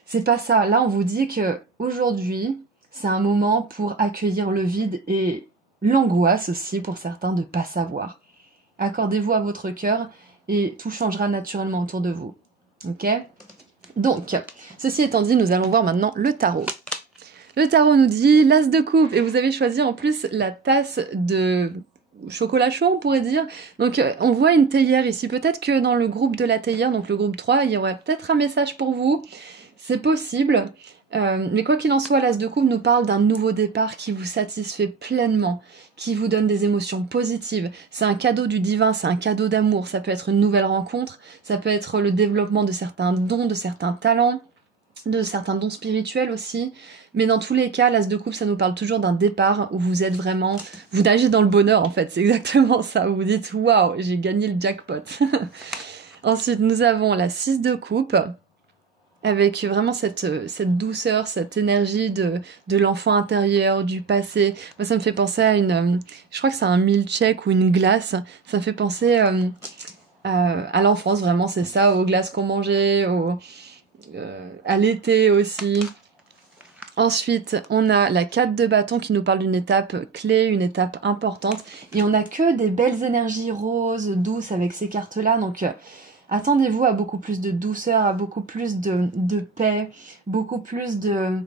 C'est pas ça. Là, on vous dit que aujourd'hui, c'est un moment pour accueillir le vide et l'angoisse aussi pour certains de pas savoir. Accordez-vous à votre cœur et tout changera naturellement autour de vous. Ok ? Donc, ceci étant dit, nous allons voir maintenant le tarot. Le tarot nous dit l'as de coupe et vous avez choisi en plus la tasse de chocolat chaud, on pourrait dire. Donc on voit une théière ici. Peut-être que dans le groupe de la théière, donc le groupe 3, il y aurait peut-être un message pour vous. C'est possible. Mais quoi qu'il en soit, l'as de coupe nous parle d'un nouveau départ qui vous satisfait pleinement, qui vous donne des émotions positives. C'est un cadeau du divin, c'est un cadeau d'amour. Ça peut être une nouvelle rencontre, ça peut être le développement de certains dons, de certains talents, de certains dons spirituels aussi. Mais dans tous les cas, l'as de coupe, ça nous parle toujours d'un départ où vous êtes vraiment... Vous nagez dans le bonheur, en fait. C'est exactement ça. Vous vous dites, waouh, j'ai gagné le jackpot. Ensuite, nous avons la 6 de coupe, avec vraiment cette douceur, cette énergie de l'enfant intérieur, du passé. Moi, ça me fait penser à je crois que c'est un milkshake ou une glace. Ça me fait penser à l'enfance, vraiment, c'est ça, aux glaces qu'on mangeait, à l'été aussi. Ensuite, on a la 4 de bâton qui nous parle d'une étape clé, une étape importante. Et on n'a que des belles énergies roses, douces avec ces cartes-là. Donc, Attendez-vous à beaucoup plus de douceur, à beaucoup plus de paix, beaucoup plus de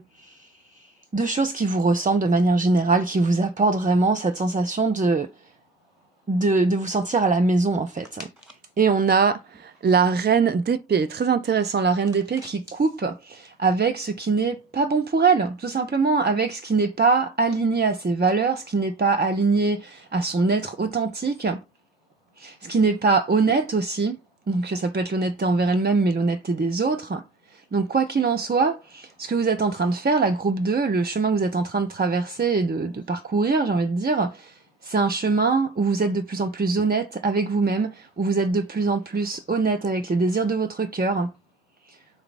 choses qui vous ressemblent de manière générale, qui vous apportent vraiment cette sensation de vous sentir à la maison en fait. Et on a la reine d'épée, très intéressant, la reine d'épée qui coupe avec ce qui n'est pas bon pour elle, tout simplement, avec ce qui n'est pas aligné à ses valeurs, ce qui n'est pas aligné à son être authentique, ce qui n'est pas honnête aussi, donc ça peut être l'honnêteté envers elle-même, mais l'honnêteté des autres. Donc quoi qu'il en soit, ce que vous êtes en train de faire, la groupe 2, le chemin que vous êtes en train de traverser et de parcourir, j'ai envie de dire, c'est un chemin où vous êtes de plus en plus honnête avec vous-même, où vous êtes de plus en plus honnête avec les désirs de votre cœur,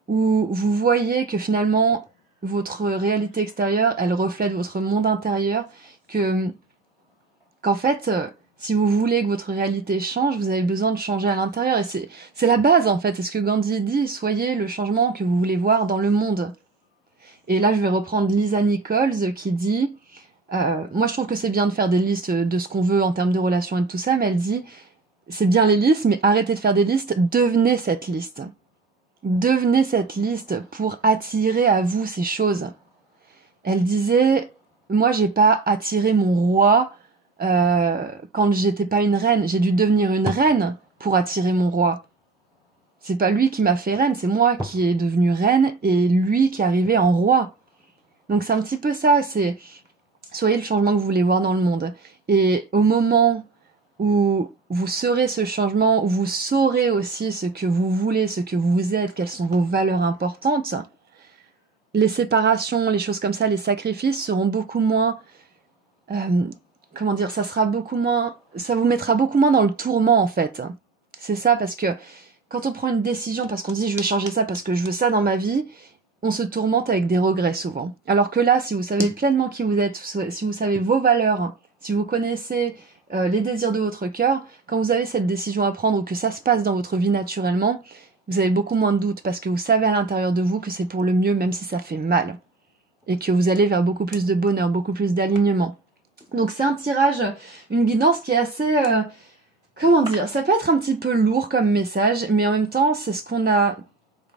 où vous voyez que finalement votre réalité extérieure, elle reflète votre monde intérieur, qu'en fait, si vous voulez que votre réalité change, vous avez besoin de changer à l'intérieur. Et c'est la base en fait, c'est ce que Gandhi dit, soyez le changement que vous voulez voir dans le monde. Et là, je vais reprendre Lisa Nichols qui dit, moi je trouve que c'est bien de faire des listes de ce qu'on veut en termes de relations et de tout ça, mais elle dit, c'est bien les listes, mais arrêtez de faire des listes, devenez cette liste. Devenez cette liste pour attirer à vous ces choses. Elle disait, moi j'ai pas attiré mon roi quand j'étais pas une reine, j'ai dû devenir une reine pour attirer mon roi. C'est pas lui qui m'a fait reine, c'est moi qui est devenue reine et lui qui est arrivé en roi. Donc c'est un petit peu ça, c'est soyez le changement que vous voulez voir dans le monde. Et au moment où vous serez ce changement, où vous saurez aussi ce que vous voulez, ce que vous êtes, quelles sont vos valeurs importantes, les séparations, les choses comme ça, les sacrifices seront beaucoup moins... comment dire, ça vous mettra beaucoup moins dans le tourment en fait. C'est ça, parce que quand on prend une décision parce qu'on dit je vais changer ça parce que je veux ça dans ma vie, on se tourmente avec des regrets souvent. Alors que là, si vous savez pleinement qui vous êtes, si vous savez vos valeurs, si vous connaissez les désirs de votre cœur, quand vous avez cette décision à prendre ou que ça se passe dans votre vie naturellement, vous avez beaucoup moins de doutes parce que vous savez à l'intérieur de vous que c'est pour le mieux même si ça fait mal. Et que vous allez vers beaucoup plus de bonheur, beaucoup plus d'alignement. Donc c'est un tirage, une guidance qui est assez... comment dire, ça peut être un petit peu lourd comme message, mais en même temps, c'est ce qu'on a...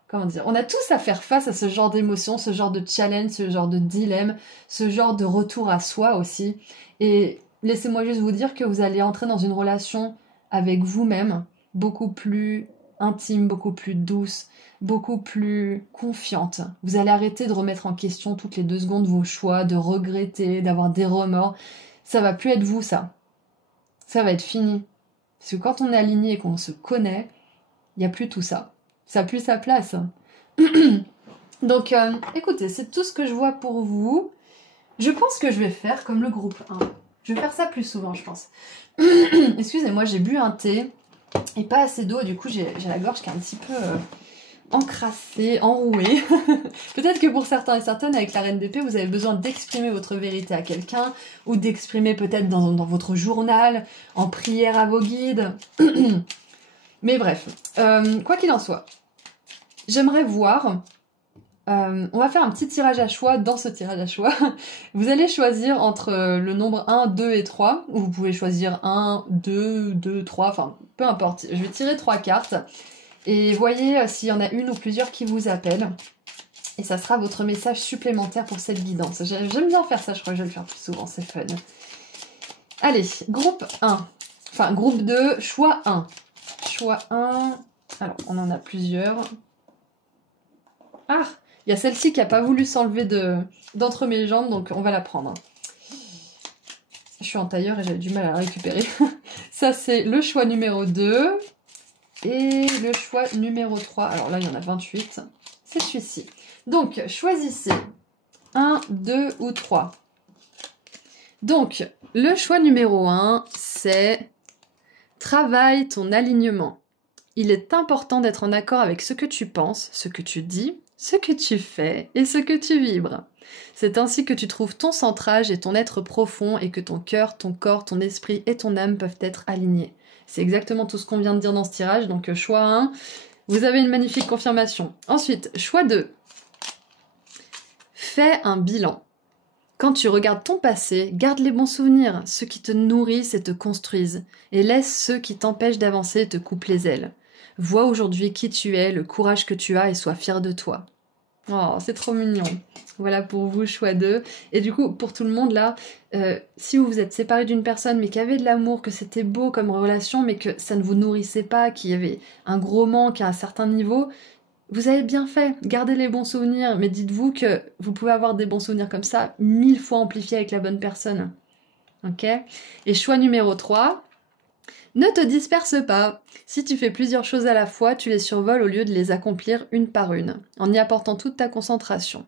Comment dire, on a tous à faire face à ce genre d'émotions, ce genre de challenge, ce genre de dilemme, ce genre de retour à soi aussi. Et laissez-moi juste vous dire que vous allez entrer dans une relation avec vous-même, beaucoup plus intime, beaucoup plus douce, beaucoup plus confiante. Vous allez arrêter de remettre en question toutes les 2 secondes vos choix, de regretter, d'avoir des remords. Ça va plus être vous, ça. Ça va être fini. Parce que quand on est aligné et qu'on se connaît, il n'y a plus tout ça. Ça n'a plus sa place. Donc, écoutez, c'est tout ce que je vois pour vous. Je pense que je vais faire comme le groupe 1. Je vais faire ça plus souvent, je pense. Excusez-moi, j'ai bu un thé et pas assez d'eau. Du coup, j'ai la gorge qui est un petit peu encrassée, enrouée. Peut-être que pour certains et certaines, avec la reine d'épée, vous avez besoin d'exprimer votre vérité à quelqu'un ou d'exprimer peut-être dans votre journal, en prière à vos guides. Mais bref, quoi qu'il en soit, j'aimerais voir... on va faire un petit tirage à choix dans ce tirage à choix. Vous allez choisir entre le nombre 1, 2 et 3, ou vous pouvez choisir 1, 2, 2, 3, enfin peu importe. Je vais tirer 3 cartes et voyez s'il y en a une ou plusieurs qui vous appellent. Et ça sera votre message supplémentaire pour cette guidance. J'aime bien faire ça, je crois que je vais le faire plus souvent, c'est fun. Allez, groupe 1. Enfin, groupe 2, choix 1. Choix 1. Alors, on en a plusieurs. Ah, il y a celle-ci qui n'a pas voulu s'enlever d'entre mes jambes, donc on va la prendre. Je suis en tailleur et j'avais du mal à la récupérer. Ça, c'est le choix numéro 2. Et le choix numéro 3. Alors là, il y en a 28. C'est celui-ci. Donc, choisissez 1, 2 ou 3. Donc, le choix numéro 1, c'est travaille ton alignement. Il est important d'être en accord avec ce que tu penses, ce que tu dis, ce que tu fais et ce que tu vibres. C'est ainsi que tu trouves ton centrage et ton être profond et que ton cœur, ton corps, ton esprit et ton âme peuvent être alignés. C'est exactement tout ce qu'on vient de dire dans ce tirage, donc choix 1, vous avez une magnifique confirmation. Ensuite, choix 2. Fais un bilan. Quand tu regardes ton passé, garde les bons souvenirs, ceux qui te nourrissent et te construisent, et laisse ceux qui t'empêchent d'avancer et te coupent les ailes. Vois aujourd'hui qui tu es, le courage que tu as et sois fier de toi. Oh, c'est trop mignon. Voilà pour vous, choix 2. Et du coup, pour tout le monde là, si vous vous êtes séparé d'une personne mais qu'il y avait de l'amour, que c'était beau comme relation, mais que ça ne vous nourrissait pas, qu'il y avait un gros manque à un certain niveau, vous avez bien fait. Gardez les bons souvenirs, mais dites-vous que vous pouvez avoir des bons souvenirs comme ça, 1000 fois amplifiés avec la bonne personne. Ok? Et choix numéro 3. Ne te disperse pas. Si tu fais plusieurs choses à la fois, tu les survoles au lieu de les accomplir une par une, en y apportant toute ta concentration.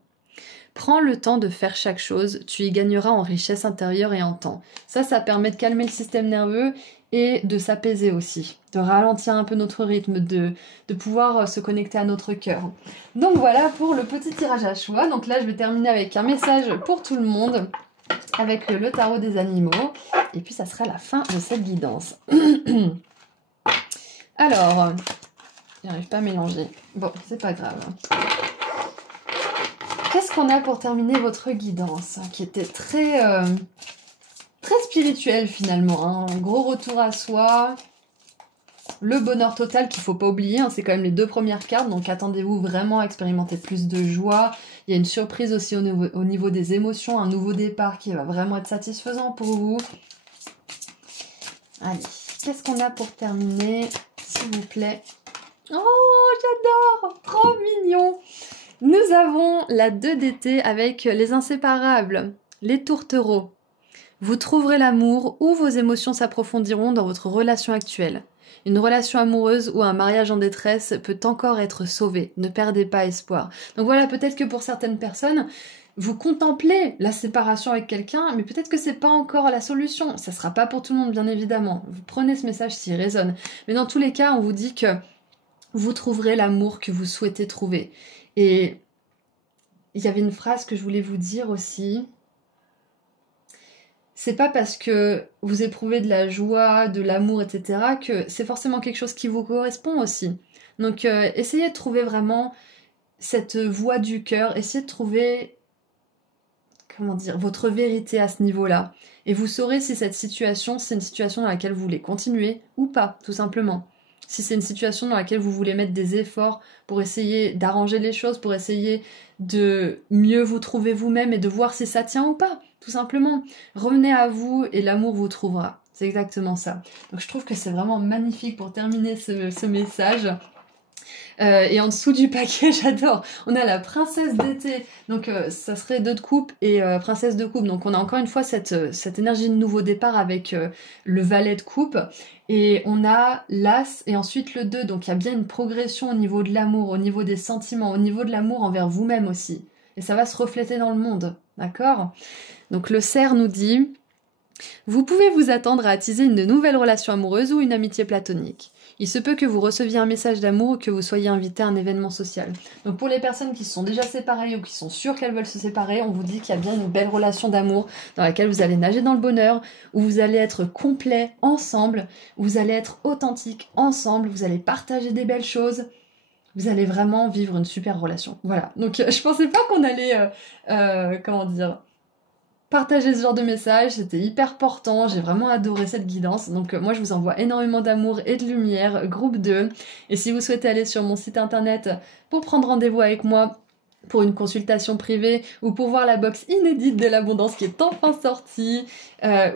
Prends le temps de faire chaque chose, tu y gagneras en richesse intérieure et en temps. Ça permet de calmer le système nerveux et de s'apaiser aussi, de ralentir un peu notre rythme, de pouvoir se connecter à notre cœur. Donc voilà pour le petit tirage à choix. Donc là, je vais terminer avec un message pour tout le monde, avec le tarot des animaux, et puis ça sera la fin de cette guidance. Alors, j'arrive pas à mélanger. Bon, c'est pas grave. Qu'est-ce qu'on a pour terminer votre guidance, qui était très spirituelle finalement, hein. Un gros retour à soi, le bonheur total qu'il faut pas oublier, hein, c'est quand même les 2 premières cartes, donc attendez-vous vraiment à expérimenter plus de joie. Il y a une surprise aussi au niveau des émotions, un nouveau départ qui va vraiment être satisfaisant pour vous. Allez, qu'est-ce qu'on a pour terminer, s'il vous plaît? Oh, j'adore! Trop mignon! Nous avons la 2 d'été avec les inséparables, les tourtereaux. Vous trouverez l'amour ou vos émotions s'approfondiront dans votre relation actuelle. Une relation amoureuse ou un mariage en détresse peut encore être sauvé. Ne perdez pas espoir. Donc voilà, peut-être que pour certaines personnes, vous contemplez la séparation avec quelqu'un, mais peut-être que c'est pas encore la solution. Ça sera pas pour tout le monde, bien évidemment. Vous prenez ce message s'il résonne. Mais dans tous les cas, on vous dit que vous trouverez l'amour que vous souhaitez trouver. Et il y avait une phrase que je voulais vous dire aussi. C'est pas parce que vous éprouvez de la joie, de l'amour, etc. que c'est forcément quelque chose qui vous correspond aussi. Donc essayez de trouver vraiment cette voix du cœur, essayez de trouver, comment dire, votre vérité à ce niveau-là. Et vous saurez si cette situation, c'est une situation dans laquelle vous voulez continuer ou pas, tout simplement. Si c'est une situation dans laquelle vous voulez mettre des efforts pour essayer d'arranger les choses, pour essayer de mieux vous trouver vous-même et de voir si ça tient ou pas, tout simplement. Revenez à vous et l'amour vous trouvera. C'est exactement ça. Donc je trouve que c'est vraiment magnifique pour terminer ce message. Et en dessous du paquet, j'adore, on a la princesse d'été, donc ça serait 2 de coupe et princesse de coupe, donc on a encore une fois cette énergie de nouveau départ avec le valet de coupe, et on a l'as et ensuite le 2, donc il y a bien une progression au niveau de l'amour, au niveau des sentiments, au niveau de l'amour envers vous-même aussi, et ça va se refléter dans le monde, d'accord? Donc le cerf nous dit: vous pouvez vous attendre à attiser une nouvelle relation amoureuse ou une amitié platonique. Il se peut que vous receviez un message d'amour ou que vous soyez invité à un événement social. Donc pour les personnes qui se sont déjà séparées ou qui sont sûres qu'elles veulent se séparer, on vous dit qu'il y a bien une belle relation d'amour dans laquelle vous allez nager dans le bonheur, où vous allez être complet ensemble, où vous allez être authentique ensemble, vous allez partager des belles choses. Vous allez vraiment vivre une super relation. Voilà. Donc je pensais pas qu'on allait, comment dire, partager ce genre de message, c'était hyper portant, j'ai vraiment adoré cette guidance, donc moi je vous envoie énormément d'amour et de lumière, groupe 2, et si vous souhaitez aller sur mon site internet pour prendre rendez-vous avec moi pour une consultation privée ou pour voir la box inédite de l'abondance qui est enfin sortie,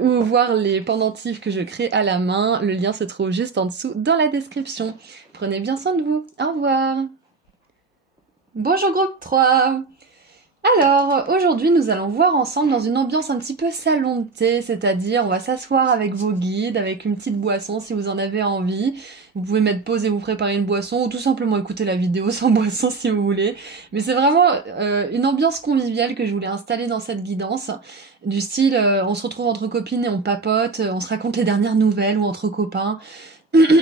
ou voir les pendentifs que je crée à la main, le lien se trouve juste en dessous dans la description. Prenez bien soin de vous, au revoir. Bonjour groupe 3. Alors, aujourd'hui, nous allons voir ensemble dans une ambiance un petit peu salon de thé, c'est-à-dire on va s'asseoir avec vos guides, avec une petite boisson si vous en avez envie. Vous pouvez mettre pause et vous préparer une boisson, ou tout simplement écouter la vidéo sans boisson si vous voulez. Mais c'est vraiment une ambiance conviviale que je voulais installer dans cette guidance, du style on se retrouve entre copines et on papote, on se raconte les dernières nouvelles ou entre copains.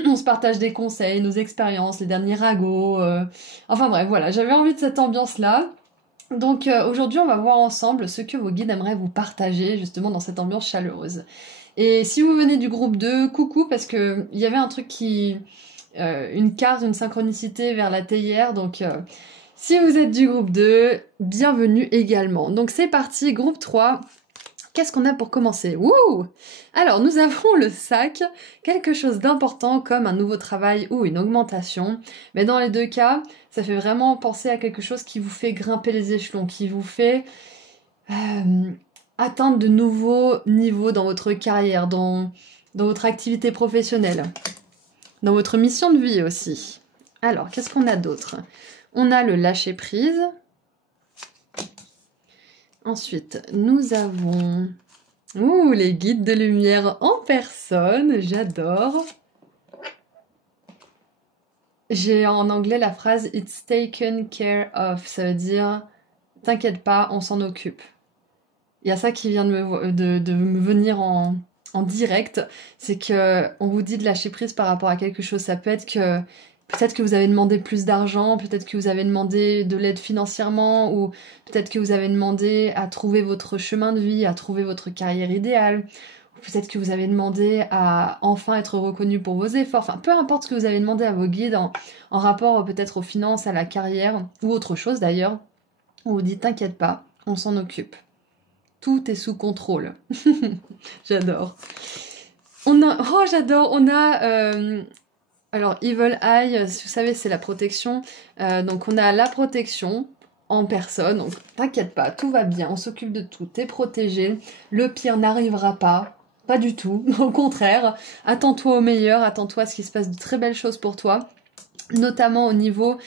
On se partage des conseils, nos expériences, les derniers ragots. Enfin bref, voilà, j'avais envie de cette ambiance-là. Donc aujourd'hui on va voir ensemble ce que vos guides aimeraient vous partager justement dans cette ambiance chaleureuse. Et si vous venez du groupe 2, coucou, parce que il y avait un truc une carte, une synchronicité vers la théière, donc si vous êtes du groupe 2, bienvenue également. Donc c'est parti, groupe 3, Qu'est-ce qu'on a pour commencer? Ouh! Alors, nous avons le sac, quelque chose d'important comme un nouveau travail ou une augmentation. Mais dans les deux cas, ça fait vraiment penser à quelque chose qui vous fait grimper les échelons, qui vous fait atteindre de nouveaux niveaux dans votre carrière, dans votre activité professionnelle, dans votre mission de vie aussi. Alors, qu'est-ce qu'on a d'autre? On a le lâcher-prise. Ensuite, nous avons les guides de lumière en personne, j'adore. J'ai en anglais la phrase « It's taken care of », ça veut dire « T'inquiète pas, on s'en occupe ». Il y a ça qui vient de me venir en direct, c'est que on vous dit de lâcher prise par rapport à quelque chose. Ça peut être que peut-être que vous avez demandé plus d'argent, peut-être que vous avez demandé de l'aide financièrement, ou peut-être que vous avez demandé à trouver votre chemin de vie, à trouver votre carrière idéale, ou peut-être que vous avez demandé à enfin être reconnu pour vos efforts. Enfin, peu importe ce que vous avez demandé à vos guides en rapport peut-être aux finances, à la carrière, ou autre chose d'ailleurs, on vous dit t'inquiète pas, on s'en occupe. Tout est sous contrôle. J'adore. J'adore. On a... alors, Evil Eye, vous savez, c'est la protection. Donc, on a la protection en personne. Donc, t'inquiète pas, tout va bien. On s'occupe de tout. T'es protégé. Le pire n'arrivera pas. Pas du tout. Au contraire. Attends-toi au meilleur. Attends-toi à ce qu'il se passe de très belles choses pour toi. Notamment au niveau,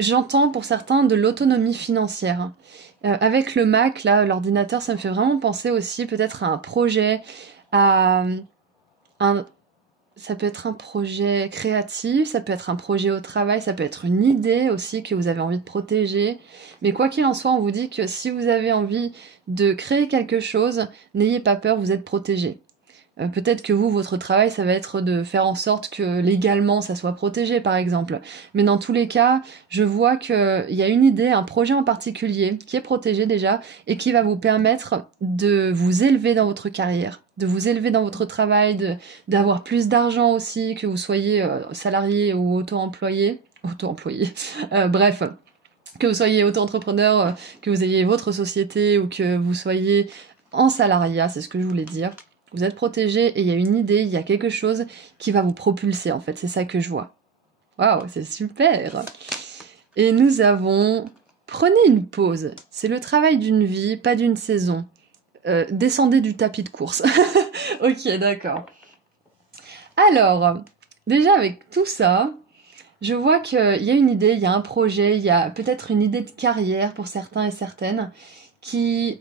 j'entends pour certains, de l'autonomie financière. Avec le Mac, là, l'ordinateur, ça me fait vraiment penser aussi peut-être à un projet, ça peut être un projet créatif, ça peut être un projet au travail, ça peut être une idée aussi que vous avez envie de protéger. Mais quoi qu'il en soit, on vous dit que si vous avez envie de créer quelque chose, n'ayez pas peur, vous êtes protégé. Peut-être que vous, votre travail, ça va être de faire en sorte que légalement ça soit protégé, par exemple. Mais dans tous les cas, je vois qu'il y a une idée, un projet en particulier qui est protégé déjà et qui va vous permettre de vous élever dans votre carrière, de vous élever dans votre travail, d'avoir plus d'argent aussi, que vous soyez salarié ou auto-employé. Bref. Que vous soyez auto-entrepreneur, que vous ayez votre société ou que vous soyez en salariat, c'est ce que je voulais dire. Vous êtes protégé et il y a une idée, il y a quelque chose qui va vous propulser en fait, c'est ça que je vois. Waouh, c'est super! Et nous avons... Prenez une pause, c'est le travail d'une vie, pas d'une saison. Descendez du tapis de course. Ok, d'accord. Alors, déjà avec tout ça, je vois qu'il y a une idée, il y a un projet, il y a peut-être une idée de carrière pour certains et certaines qui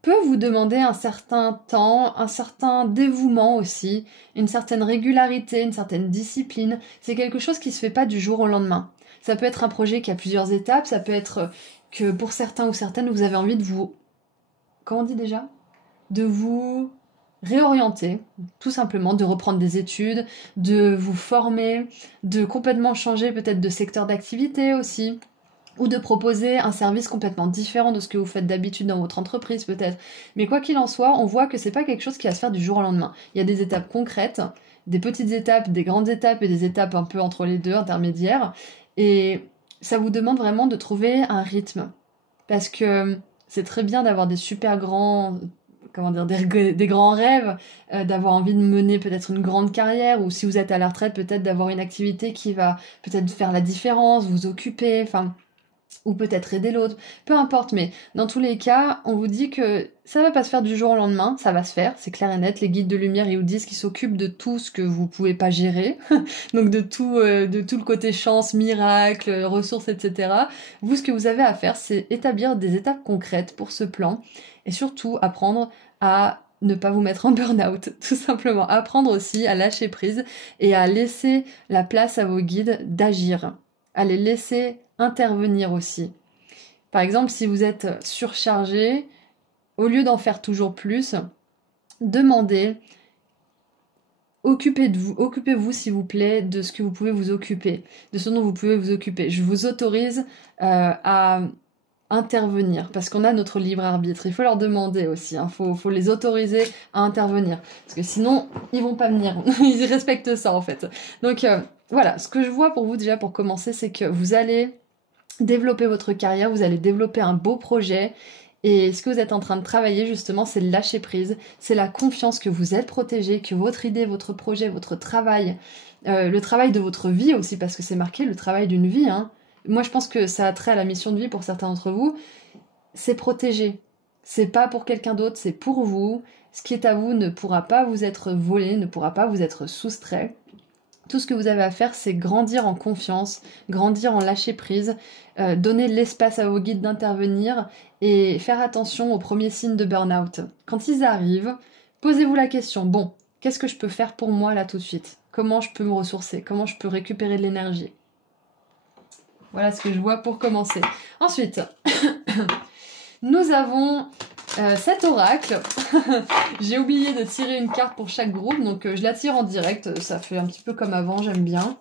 peut vous demander un certain temps, un certain dévouement aussi, une certaine régularité, une certaine discipline. C'est quelque chose qui se fait pas du jour au lendemain. Ça peut être un projet qui a plusieurs étapes, ça peut être que pour certains ou certaines, vous avez envie de vous... Comment on dit déjà? De vous réorienter, tout simplement, de reprendre des études, de vous former, de complètement changer peut-être de secteur d'activité aussi, ou de proposer un service complètement différent de ce que vous faites d'habitude dans votre entreprise peut-être. Mais quoi qu'il en soit, on voit que c'est pas quelque chose qui va se faire du jour au lendemain. Il y a des étapes concrètes, des petites étapes, des grandes étapes et des étapes un peu entre les deux, intermédiaires. Et ça vous demande vraiment de trouver un rythme. Parce que c'est très bien d'avoir des super grands... des grands rêves, d'avoir envie de mener peut-être une grande carrière, ou si vous êtes à la retraite, peut-être d'avoir une activité qui va peut-être faire la différence, vous occuper, enfin... ou peut-être aider l'autre, peu importe, mais dans tous les cas, on vous dit que ça va pas se faire du jour au lendemain, ça va se faire, c'est clair et net, les guides de lumière, ils vous disent qu'ils s'occupent de tout ce que vous pouvez pas gérer, donc de tout le côté chance, miracle, ressources, etc. Vous, ce que vous avez à faire, c'est établir des étapes concrètes pour ce plan, et surtout apprendre à ne pas vous mettre en burn-out, tout simplement. Apprendre aussi à lâcher prise et à laisser la place à vos guides d'agir, à les laisser intervenir aussi. Par exemple, si vous êtes surchargé, au lieu d'en faire toujours plus, demandez, occupez-vous s'il vous plaît de ce que vous pouvez vous occuper, de ce dont vous pouvez vous occuper. Je vous autorise à intervenir, parce qu'on a notre libre arbitre. Il faut leur demander aussi, faut les autoriser à intervenir, parce que sinon, ils vont pas venir. Ils respectent ça, en fait. Donc, voilà, ce que je vois pour vous, déjà, pour commencer, c'est que vous allez développer votre carrière, vous allez développer un beau projet, Et ce que vous êtes en train de travailler justement, c'est le lâcher prise, c'est la confiance que vous êtes protégé, que votre idée, votre projet, votre travail, le travail de votre vie aussi, parce que c'est marqué le travail d'une vie, hein. Moi je pense que ça a trait à la mission de vie pour certains d'entre vous, c'est protégé. C'est pas pour quelqu'un d'autre, c'est pour vous. Ce qui est à vous ne pourra pas vous être volé, ne pourra pas vous être soustrait. Tout ce que vous avez à faire, c'est grandir en confiance, grandir en lâcher prise, donner l'espace à vos guides d'intervenir et faire attention aux premiers signes de burn-out. Quand ils arrivent, posez-vous la question, bon, qu'est-ce que je peux faire pour moi là tout de suite? Comment je peux me ressourcer? Comment je peux récupérer de l'énergie? Voilà ce que je vois pour commencer. Ensuite, nous avons cet oracle. J'ai oublié de tirer une carte pour chaque groupe, donc je la tire en direct. Ça fait un petit peu comme avant, j'aime bien.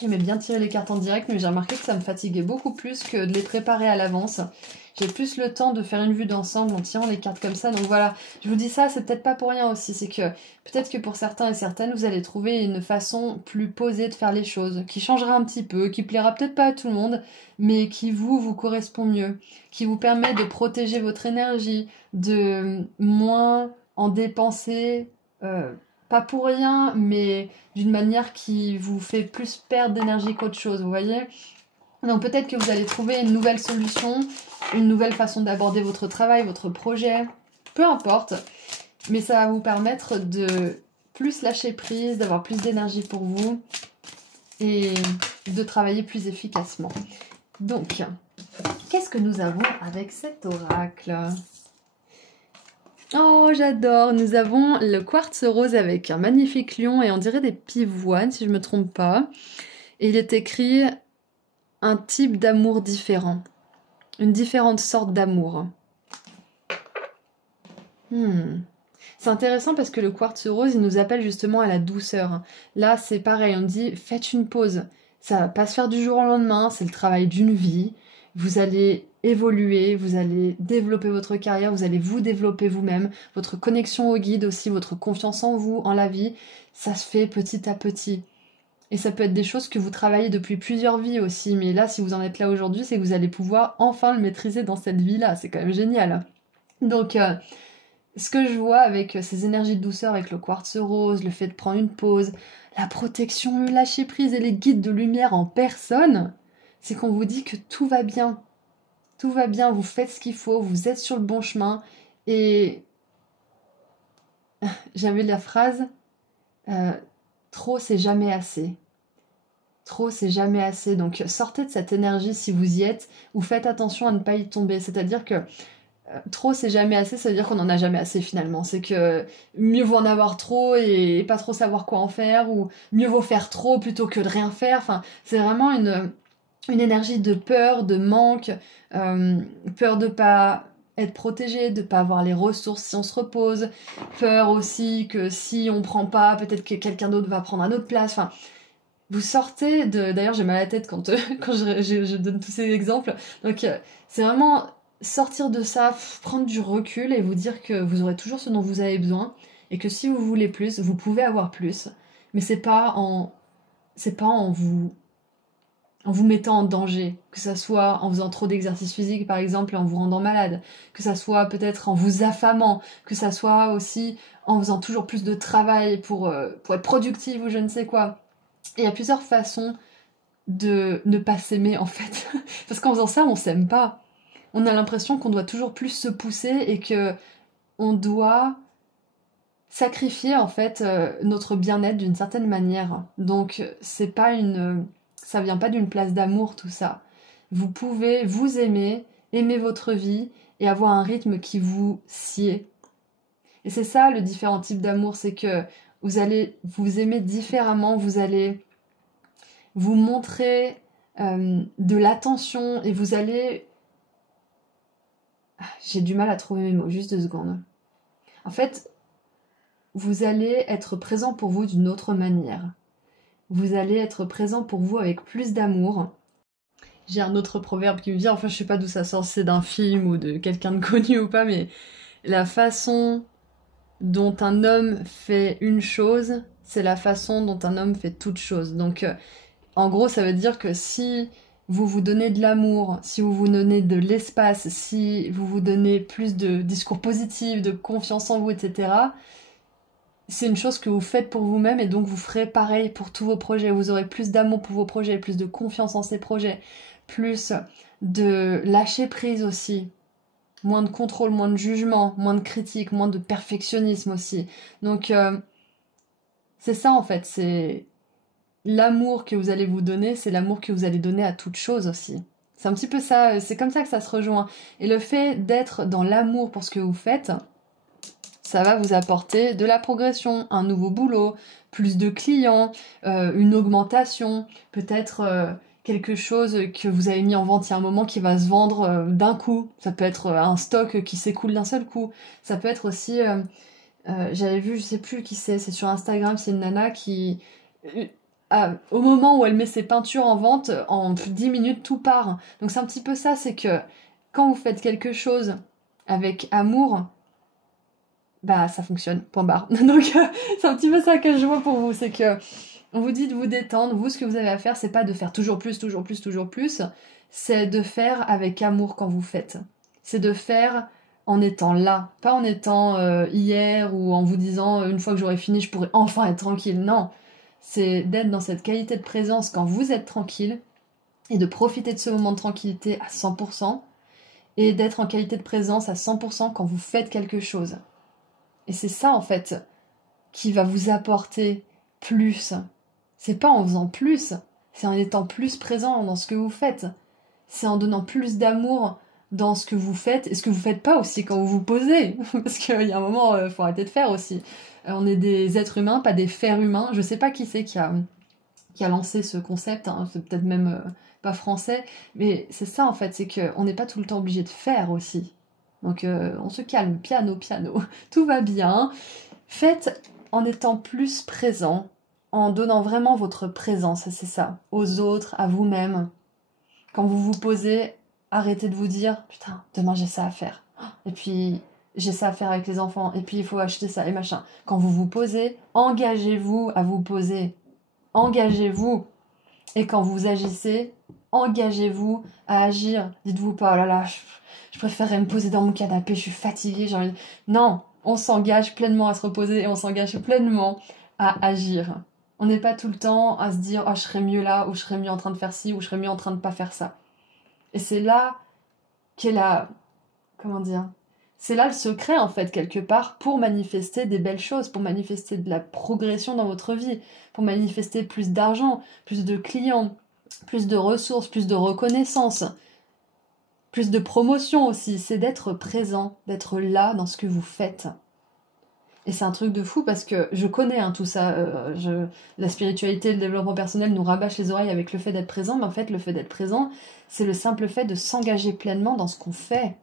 J'aimais bien tirer les cartes en direct, mais j'ai remarqué que ça me fatiguait beaucoup plus que de les préparer à l'avance. J'ai plus le temps de faire une vue d'ensemble en tirant les cartes comme ça. Donc voilà, je vous dis ça, c'est peut-être pas pour rien aussi. C'est que peut-être que pour certains et certaines, vous allez trouver une façon plus posée de faire les choses, qui changera un petit peu, qui plaira peut-être pas à tout le monde, mais qui vous correspond mieux, qui vous permet de protéger votre énergie, de moins en dépenser, pas pour rien, mais d'une manière qui vous fait plus perdre d'énergie qu'autre chose, vous voyez? Donc peut-être que vous allez trouver une nouvelle solution, une nouvelle façon d'aborder votre travail, votre projet, peu importe, mais ça va vous permettre de plus lâcher prise, d'avoir plus d'énergie pour vous et de travailler plus efficacement. Donc, qu'est-ce que nous avons avec cet oracle? Oh, j'adore! Nous avons le quartz rose avec un magnifique lion et on dirait des pivoines, si je ne me trompe pas. Et il est écrit un type d'amour différent, une différente sorte d'amour. C'est intéressant parce que le quartz rose, il nous appelle justement à la douceur. Là, c'est pareil, on dit faites une pause. Ça va pas se faire du jour au lendemain, c'est le travail d'une vie. Vous allez évoluer, vous allez développer votre carrière, vous allez vous développer vous-même, votre connexion au guide aussi, votre confiance en vous, en la vie, ça se fait petit à petit. Et ça peut être des choses que vous travaillez depuis plusieurs vies aussi, mais là, si vous en êtes là aujourd'hui, c'est que vous allez pouvoir enfin le maîtriser dans cette vie-là, c'est quand même génial. Donc, ce que je vois avec ces énergies de douceur, avec le quartz rose, le fait de prendre une pause, la protection, le lâcher prise et les guides de lumière en personne, c'est qu'on vous dit que tout va bien. Tout va bien, vous faites ce qu'il faut, vous êtes sur le bon chemin. Et j'avais la phrase trop c'est jamais assez. Trop c'est jamais assez. Donc sortez de cette énergie si vous y êtes, ou faites attention à ne pas y tomber. C'est-à-dire que trop c'est jamais assez, ça veut dire qu'on n'en a jamais assez finalement. C'est que mieux vaut en avoir trop et pas trop savoir quoi en faire, ou mieux vaut faire trop plutôt que de rien faire. Enfin, c'est vraiment une énergie de peur, de manque, peur de pas être protégé, de pas avoir les ressources si on se repose, peur aussi que si on prend pas, peut-être que quelqu'un d'autre va prendre à notre place. Enfin, vous sortez de... D'ailleurs, j'ai mal à la tête quand, quand je donne tous ces exemples. Donc, c'est vraiment sortir de ça, prendre du recul et vous dire que vous aurez toujours ce dont vous avez besoin et que si vous voulez plus, vous pouvez avoir plus. Mais c'est pas en vous mettant en danger, que ça soit en faisant trop d'exercice physique par exemple et en vous rendant malade, que ça soit peut-être en vous affamant, que ça soit aussi en faisant toujours plus de travail pour être productive ou je ne sais quoi. Et il y a plusieurs façons de ne pas s'aimer en fait. Parce qu'en faisant ça, on s'aime pas. On a l'impression qu'on doit toujours plus se pousser et que on doit sacrifier en fait notre bien-être d'une certaine manière. Donc c'est pas ça vient pas d'une place d'amour tout ça. Vous pouvez vous aimer, aimer votre vie et avoir un rythme qui vous sied. Et c'est ça le différent type d'amour, c'est que vous allez vous aimer différemment, vous allez vous montrer de l'attention et vous allez... J'ai du mal à trouver mes mots, juste 2 secondes. En fait, vous allez être présent pour vous d'une autre manière. Vous allez être présent pour vous avec plus d'amour. J'ai un autre proverbe qui me vient, enfin je sais pas d'où ça sort, si c'est d'un film ou de quelqu'un de connu ou pas, mais la façon dont un homme fait une chose, c'est la façon dont un homme fait toute chose. Donc en gros, ça veut dire que si vous vous donnez de l'amour, si vous vous donnez de l'espace, si vous vous donnez plus de discours positifs, de confiance en vous, etc., c'est une chose que vous faites pour vous-même et donc vous ferez pareil pour tous vos projets. Vous aurez plus d'amour pour vos projets, plus de confiance en ces projets, plus de lâcher prise aussi. Moins de contrôle, moins de jugement, moins de critique, moins de perfectionnisme aussi. Donc c'est ça en fait, c'est l'amour que vous allez vous donner, c'est l'amour que vous allez donner à toute chose aussi. C'est un petit peu ça, c'est comme ça que ça se rejoint. Et le fait d'être dans l'amour pour ce que vous faites, ça va vous apporter de la progression, un nouveau boulot, plus de clients, une augmentation, peut-être quelque chose que vous avez mis en vente il y a un moment qui va se vendre d'un coup. Ça peut être un stock qui s'écoule d'un seul coup. Ça peut être aussi, j'avais vu, je sais plus qui c'est sur Instagram, c'est une nana qui, au moment où elle met ses peintures en vente, en 10 minutes, tout part. Donc c'est un petit peu ça, c'est que quand vous faites quelque chose avec amour, bah ça fonctionne, point barre. Donc c'est un petit peu ça que je vois pour vous, c'est que on vous dit de vous détendre, vous ce que vous avez à faire, c'est pas de faire toujours plus, toujours plus, toujours plus, c'est de faire avec amour quand vous faites. C'est de faire en étant là, pas en étant hier ou en vous disant une fois que j'aurai fini, je pourrai enfin être tranquille. Non, c'est d'être dans cette qualité de présence quand vous êtes tranquille et de profiter de ce moment de tranquillité à 100% et d'être en qualité de présence à 100% quand vous faites quelque chose. Et c'est ça, en fait, qui va vous apporter plus. C'est pas en faisant plus, c'est en étant plus présent dans ce que vous faites. C'est en donnant plus d'amour dans ce que vous faites et ce que vous faites pas aussi quand vous vous posez. Parce qu'il y a un moment, faut arrêter de faire aussi. On est des êtres humains, pas des fers humains. Je sais pas qui c'est qui a lancé ce concept, hein. C'est peut-être même pas français, mais c'est ça en fait, c'est qu'on n'est pas tout le temps obligé de faire aussi. Donc on se calme, piano, piano, tout va bien. Faites en étant plus présent, en donnant vraiment votre présence, c'est ça, aux autres, à vous-même. Quand vous vous posez, arrêtez de vous dire « Putain, demain j'ai ça à faire. Et puis j'ai ça à faire avec les enfants. Et puis il faut acheter ça et machin. » Quand vous vous posez, engagez-vous à vous poser. Engagez-vous. Et quand vous agissez, engagez-vous à agir. Dites-vous pas « Oh là là, je préférerais me poser dans mon canapé, je suis fatiguée, j'ai envie de... » Non, on s'engage pleinement à se reposer et on s'engage pleinement à agir. On n'est pas tout le temps à se dire « Oh, je serais mieux là, ou je serais mieux en train de faire ci, ou je serais mieux en train de pas faire ça. » Et c'est là qu'est la... Comment dire ? C'est là le secret, en fait, quelque part, pour manifester des belles choses, pour manifester de la progression dans votre vie, pour manifester plus d'argent, plus de clients, plus de ressources, plus de reconnaissance, plus de promotion aussi. C'est d'être présent, d'être là dans ce que vous faites. Et c'est un truc de fou parce que je connais tout ça. La spiritualité, le développement personnel nous rabâche les oreilles avec le fait d'être présent, mais en fait, le fait d'être présent, c'est le simple fait de s'engager pleinement dans ce qu'on fait.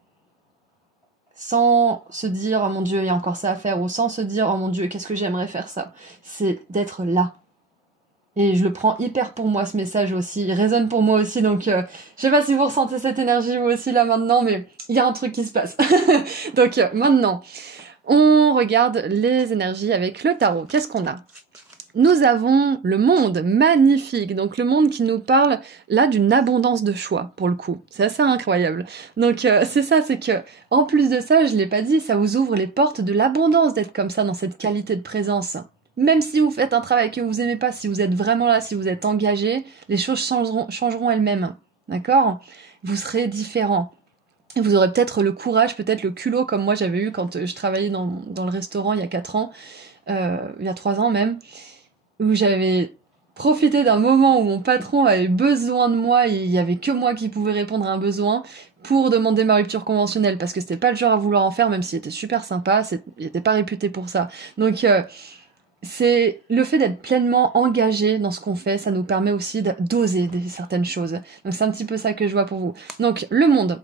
Sans se dire « Oh mon Dieu, il y a encore ça à faire » ou sans se dire « Oh mon Dieu, qu'est-ce que j'aimerais faire ça ?» C'est d'être là. Et je le prends hyper pour moi, ce message aussi. Il résonne pour moi aussi, donc je sais pas si vous ressentez cette énergie vous aussi là maintenant, mais il y a un truc qui se passe. Donc maintenant, on regarde les énergies avec le tarot. Qu'est-ce qu'on a ? Nous avons le monde, magnifique. Donc le monde qui nous parle là d'une abondance de choix, pour le coup. C'est assez incroyable. Donc c'est ça, c'est que en plus de ça, je l'ai pas dit, ça vous ouvre les portes de l'abondance d'être comme ça, dans cette qualité de présence. Même si vous faites un travail que vous aimez pas, si vous êtes vraiment là, si vous êtes engagé, les choses changeront elles-mêmes. D'accord ? Vous serez différent. Et vous aurez peut-être le courage, peut-être le culot, comme moi j'avais eu quand je travaillais dans le restaurant il y a 4 ans, il y a 3 ans même, où j'avais profité d'un moment où mon patron avait besoin de moi et il y avait que moi qui pouvais répondre à un besoin pour demander ma rupture conventionnelle, parce que c'était pas le genre à vouloir en faire, même s'il était super sympa, il était pas réputé pour ça. Donc c'est le fait d'être pleinement engagé dans ce qu'on fait, ça nous permet aussi d'oser certaines choses. Donc c'est un petit peu ça que je vois pour vous. Donc le monde,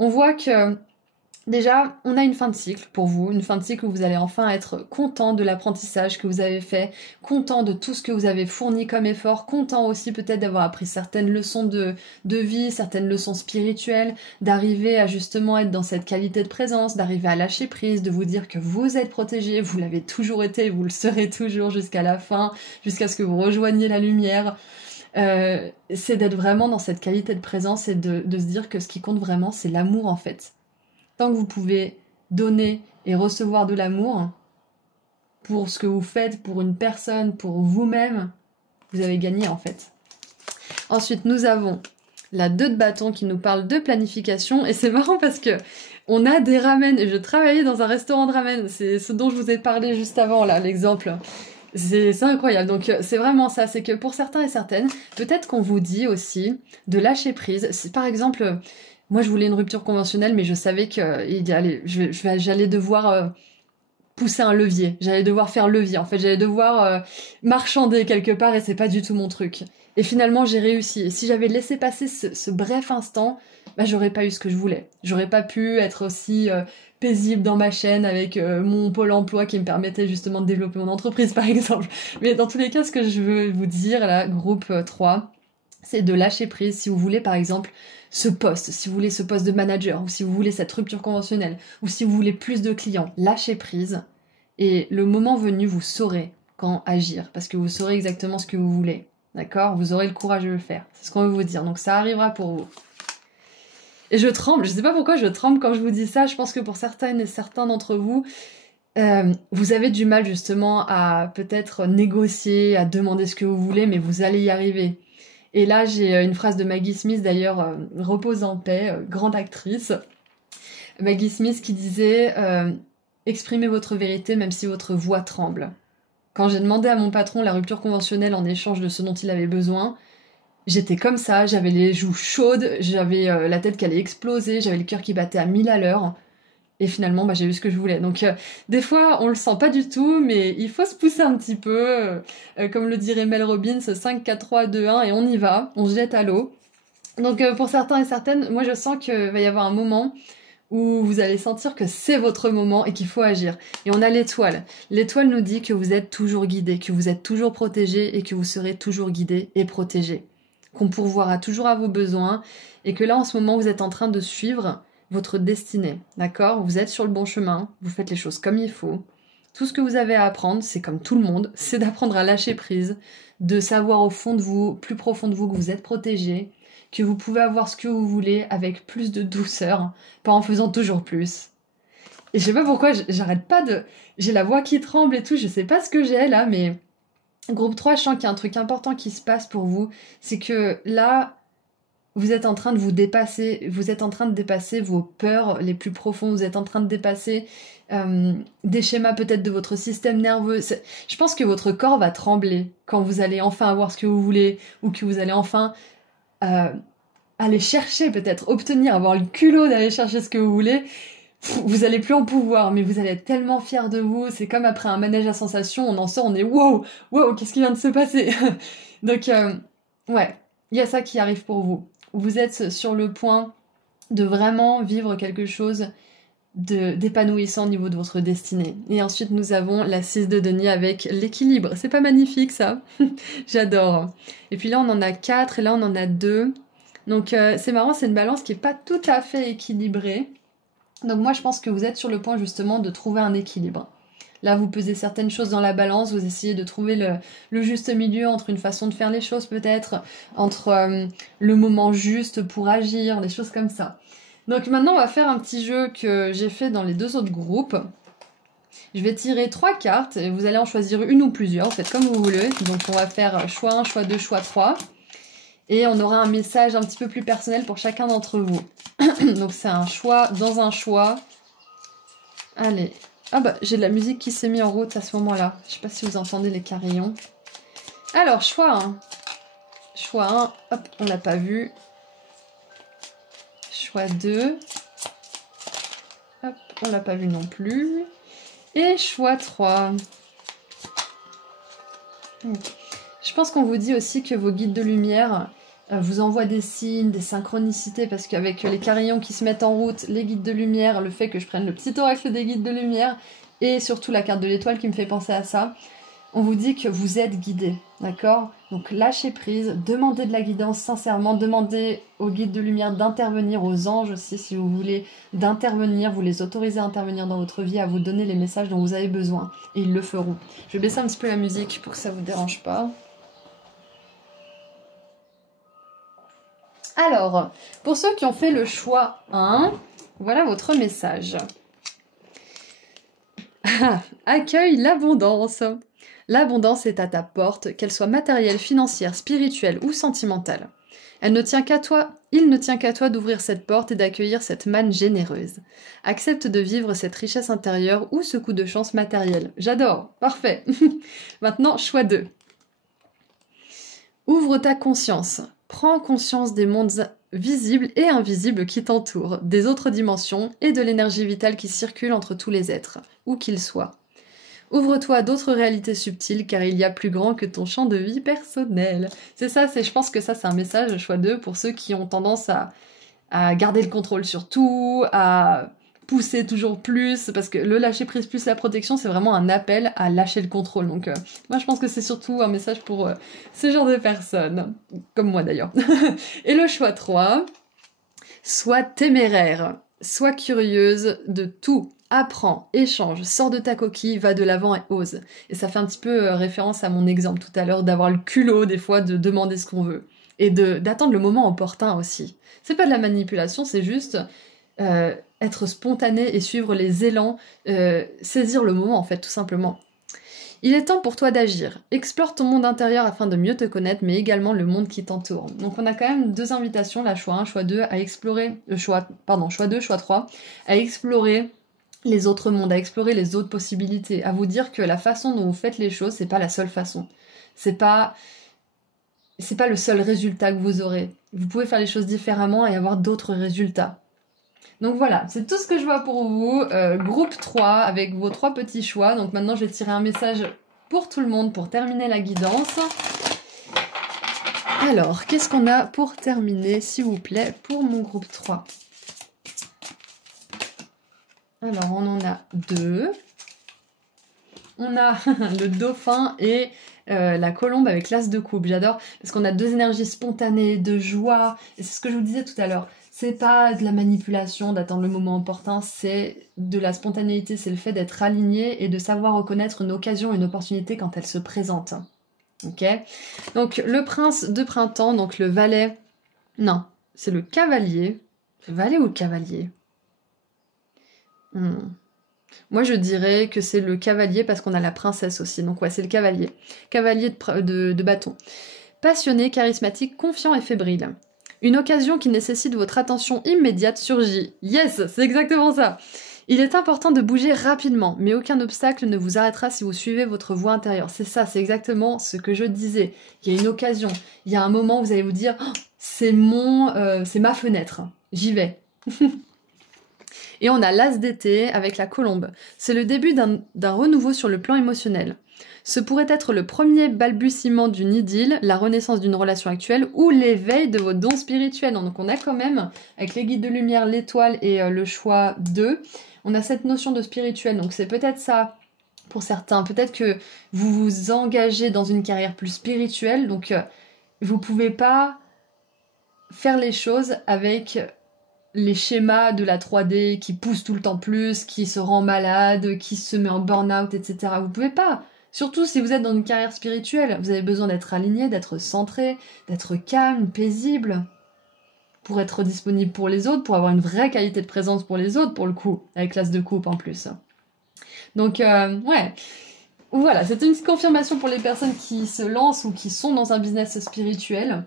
on voit que déjà, on a une fin de cycle pour vous, une fin de cycle où vous allez enfin être content de l'apprentissage que vous avez fait, content de tout ce que vous avez fourni comme effort, content aussi peut-être d'avoir appris certaines leçons de vie, certaines leçons spirituelles, d'arriver à justement être dans cette qualité de présence, d'arriver à lâcher prise, de vous dire que vous êtes protégé, vous l'avez toujours été, vous le serez toujours jusqu'à la fin, jusqu'à ce que vous rejoigniez la lumière. c'est d'être vraiment dans cette qualité de présence et de se dire que ce qui compte vraiment, c'est l'amour en fait. Tant que vous pouvez donner et recevoir de l'amour pour ce que vous faites, pour une personne, pour vous-même, vous avez gagné en fait. Ensuite, nous avons la 2 de bâton qui nous parle de planification. Et c'est marrant parce que on a des ramen. Et je travaillais dans un restaurant de ramen. C'est ce dont je vous ai parlé juste avant, là, l'exemple. C'est incroyable. Donc, c'est vraiment ça. C'est que pour certains et certaines, peut-être qu'on vous dit aussi de lâcher prise. C'est, par exemple, moi, je voulais une rupture conventionnelle, mais je savais que j'allais devoir pousser un levier. J'allais devoir faire levier. En fait, j'allais devoir marchander quelque part et c'est pas du tout mon truc. Et finalement, j'ai réussi. Et si j'avais laissé passer ce bref instant, bah, j'aurais pas eu ce que je voulais. J'aurais pas pu être aussi paisible dans ma chaîne avec mon pôle emploi qui me permettait justement de développer mon entreprise, par exemple. Mais dans tous les cas, ce que je veux vous dire, là, groupe 3, c'est de lâcher prise. Si vous voulez, par exemple, ce poste, si vous voulez ce poste de manager, ou si vous voulez cette rupture conventionnelle, ou si vous voulez plus de clients, lâchez prise. Et le moment venu, vous saurez quand agir, parce que vous saurez exactement ce que vous voulez. D'accord? Vous aurez le courage de le faire. C'est ce qu'on veut vous dire. Donc ça arrivera pour vous. Et je tremble. Je sais pas pourquoi je tremble quand je vous dis ça. Je pense que pour certaines et certains d'entre vous, vous avez du mal justement à peut-être négocier, à demander ce que vous voulez, mais vous allez y arriver. Et là, j'ai une phrase de Maggie Smith, d'ailleurs, repose en paix, grande actrice. Maggie Smith qui disait exprimez votre vérité même si votre voix tremble. Quand j'ai demandé à mon patron la rupture conventionnelle en échange de ce dont il avait besoin, j'étais comme ça, j'avais les joues chaudes, j'avais la tête qui allait exploser, j'avais le cœur qui battait à 1000 à l'heure. Et finalement, bah, j'ai eu ce que je voulais. Donc, des fois, on le sent pas du tout, mais il faut se pousser un petit peu. Comme le dirait Mel Robbins, 5, 4, 3, 2, 1, et on y va. On se jette à l'eau. Donc, pour certains et certaines, moi, je sens qu'il va y avoir un moment où vous allez sentir que c'est votre moment et qu'il faut agir. Et on a l'étoile. L'étoile nous dit que vous êtes toujours guidé, que vous êtes toujours protégé et que vous serez toujours guidé et protégé. Qu'on pourvoira toujours à vos besoins et que là, en ce moment, vous êtes en train de suivre votre destinée, d'accord? Vous êtes sur le bon chemin, vous faites les choses comme il faut. Tout ce que vous avez à apprendre, c'est comme tout le monde, c'est d'apprendre à lâcher prise, de savoir au fond de vous, plus profond de vous, que vous êtes protégé, que vous pouvez avoir ce que vous voulez avec plus de douceur, pas en faisant toujours plus. Et je sais pas pourquoi, j'arrête pas de... J'ai la voix qui tremble et tout, je sais pas ce que j'ai là, mais... Groupe 3, je sens qu'il y a un truc important qui se passe pour vous, c'est que là, vous êtes en train de vous dépasser, vous êtes en train de dépasser vos peurs les plus profondes, vous êtes en train de dépasser des schémas peut-être de votre système nerveux. Je pense que votre corps va trembler quand vous allez enfin avoir ce que vous voulez, ou que vous allez enfin aller chercher peut-être, obtenir, avoir le culot d'aller chercher ce que vous voulez. Vous allez plus en pouvoir, mais vous allez être tellement fiers de vous. C'est comme après un manège à sensations, on en sort, on est wow, wow, qu'est-ce qui vient de se passer? Donc, ouais, il y a ça qui arrive pour vous. Vous êtes sur le point de vraiment vivre quelque chose d'épanouissant au niveau de votre destinée. Et ensuite, nous avons la 6 de denier avec l'équilibre. C'est pas magnifique, ça? J'adore. Et puis là, on en a 4 et là, on en a 2. Donc, c'est marrant, c'est une balance qui est pas tout à fait équilibrée. Donc moi, je pense que vous êtes sur le point justement de trouver un équilibre. Là, vous pesez certaines choses dans la balance, vous essayez de trouver le juste milieu entre une façon de faire les choses peut-être, entre le moment juste pour agir, des choses comme ça. Donc maintenant, on va faire un petit jeu que j'ai fait dans les 2 autres groupes. Je vais tirer 3 cartes et vous allez en choisir une ou plusieurs, faites comme vous voulez. Donc on va faire choix 1, choix 2, choix 3. Et on aura un message un petit peu plus personnel pour chacun d'entre vous. Donc c'est un choix dans un choix. Allez. Ah bah j'ai de la musique qui s'est mise en route à ce moment-là. Je sais pas si vous entendez les carillons. Alors choix 1. Choix 1. Hop, on l'a pas vu. Choix 2. Hop, on l'a pas vu non plus. Et choix 3. Je pense qu'on vous dit aussi que vos guides de lumière vous envoient des signes, des synchronicités, parce qu'avec les carillons qui se mettent en route, les guides de lumière, le fait que je prenne le petit oracle des guides de lumière, et surtout la carte de l'étoile qui me fait penser à ça, on vous dit que vous êtes guidé, d'accord? Donc lâchez prise, demandez de la guidance sincèrement, demandez aux guides de lumière d'intervenir, aux anges aussi si vous voulez d'intervenir, vous les autorisez à intervenir dans votre vie, à vous donner les messages dont vous avez besoin, et ils le feront. Je vais baisser un petit peu la musique pour que ça vous dérange pas. Alors, pour ceux qui ont fait le choix 1, voilà votre message. Accueille l'abondance. L'abondance est à ta porte, qu'elle soit matérielle, financière, spirituelle ou sentimentale. Il ne tient qu'à toi d'ouvrir cette porte et d'accueillir cette manne généreuse. Accepte de vivre cette richesse intérieure ou ce coup de chance matériel. J'adore, parfait. Maintenant, choix 2. Ouvre ta conscience. Prends conscience des mondes visibles et invisibles qui t'entourent, des autres dimensions et de l'énergie vitale qui circule entre tous les êtres, où qu'ils soient. Ouvre-toi à d'autres réalités subtiles car il y a plus grand que ton champ de vie personnel. C'est ça, je pense que ça c'est un message, choix 2, pour ceux qui ont tendance à garder le contrôle sur tout, à pousser toujours plus, parce que le lâcher prise plus la protection, c'est vraiment un appel à lâcher le contrôle. Donc moi je pense que c'est surtout un message pour ce genre de personnes, comme moi d'ailleurs. Et le choix 3, sois téméraire, sois curieuse de tout. Apprends, échange, sors de ta coquille, va de l'avant et ose. Et ça fait un petit peu référence à mon exemple tout à l'heure, d'avoir le culot des fois de demander ce qu'on veut. Et d'attendre le moment opportun aussi. C'est pas de la manipulation, c'est juste être spontané et suivre les élans, saisir le moment en fait, tout simplement. Il est temps pour toi d'agir. Explore ton monde intérieur afin de mieux te connaître, mais également le monde qui t'entoure. Donc on a quand même 2 invitations, là, choix 1, choix 2, à explorer, choix 2, choix 3, à explorer les autres mondes, à explorer les autres possibilités, à vous dire que la façon dont vous faites les choses, c'est pas la seule façon. C'est pas le seul résultat que vous aurez. Vous pouvez faire les choses différemment et avoir d'autres résultats. Donc voilà, c'est tout ce que je vois pour vous. Groupe 3 avec vos 3 petits choix. Donc maintenant, je vais tirer un message pour tout le monde pour terminer la guidance. Alors, qu'est-ce qu'on a pour terminer, s'il vous plaît, pour mon groupe 3 ? Alors, on en a 2. On a le dauphin et la colombe avec l'as de coupe. J'adore parce qu'on a 2 énergies spontanées, de joie. Et c'est ce que je vous disais tout à l'heure. C'est pas de la manipulation, d'attendre le moment opportun. C'est de la spontanéité. C'est le fait d'être aligné et de savoir reconnaître une occasion, une opportunité quand elle se présente. Ok ? Donc, le prince de printemps, donc le valet. Non, c'est le cavalier. Le valet ou le cavalier ? Moi, je dirais que c'est le cavalier parce qu'on a la princesse aussi. Donc ouais, c'est le cavalier. Cavalier de bâton. Passionné, charismatique, confiant et fébrile. Une occasion qui nécessite votre attention immédiate surgit. Yes, c'est exactement ça. Il est important de bouger rapidement, mais aucun obstacle ne vous arrêtera si vous suivez votre voie intérieure. C'est ça, c'est exactement ce que je disais. Il y a une occasion, il y a un moment où vous allez vous dire oh, c'est ma fenêtre, j'y vais. Et on a l'as d'été avec la colombe. C'est le début d'un renouveau sur le plan émotionnel. Ce pourrait être le premier balbutiement d'une idylle, la renaissance d'une relation actuelle ou l'éveil de vos dons spirituels. Donc on a quand même, avec les guides de lumière, l'étoile et le choix 2, on a cette notion de spirituel. Donc c'est peut-être ça pour certains. Peut-être que vous vous engagez dans une carrière plus spirituelle. Donc vous pouvez pas faire les choses avec les schémas de la 3D qui poussent tout le temps plus, qui se rend malade, qui se met en burn-out, etc. Vous pouvez pas. Surtout si vous êtes dans une carrière spirituelle. Vous avez besoin d'être aligné, d'être centré, d'être calme, paisible, pour être disponible pour les autres, pour avoir une vraie qualité de présence pour les autres, pour le coup, avec l'as de coupe en plus. Donc, ouais. Voilà, c'est une confirmation pour les personnes qui se lancent ou qui sont dans un business spirituel.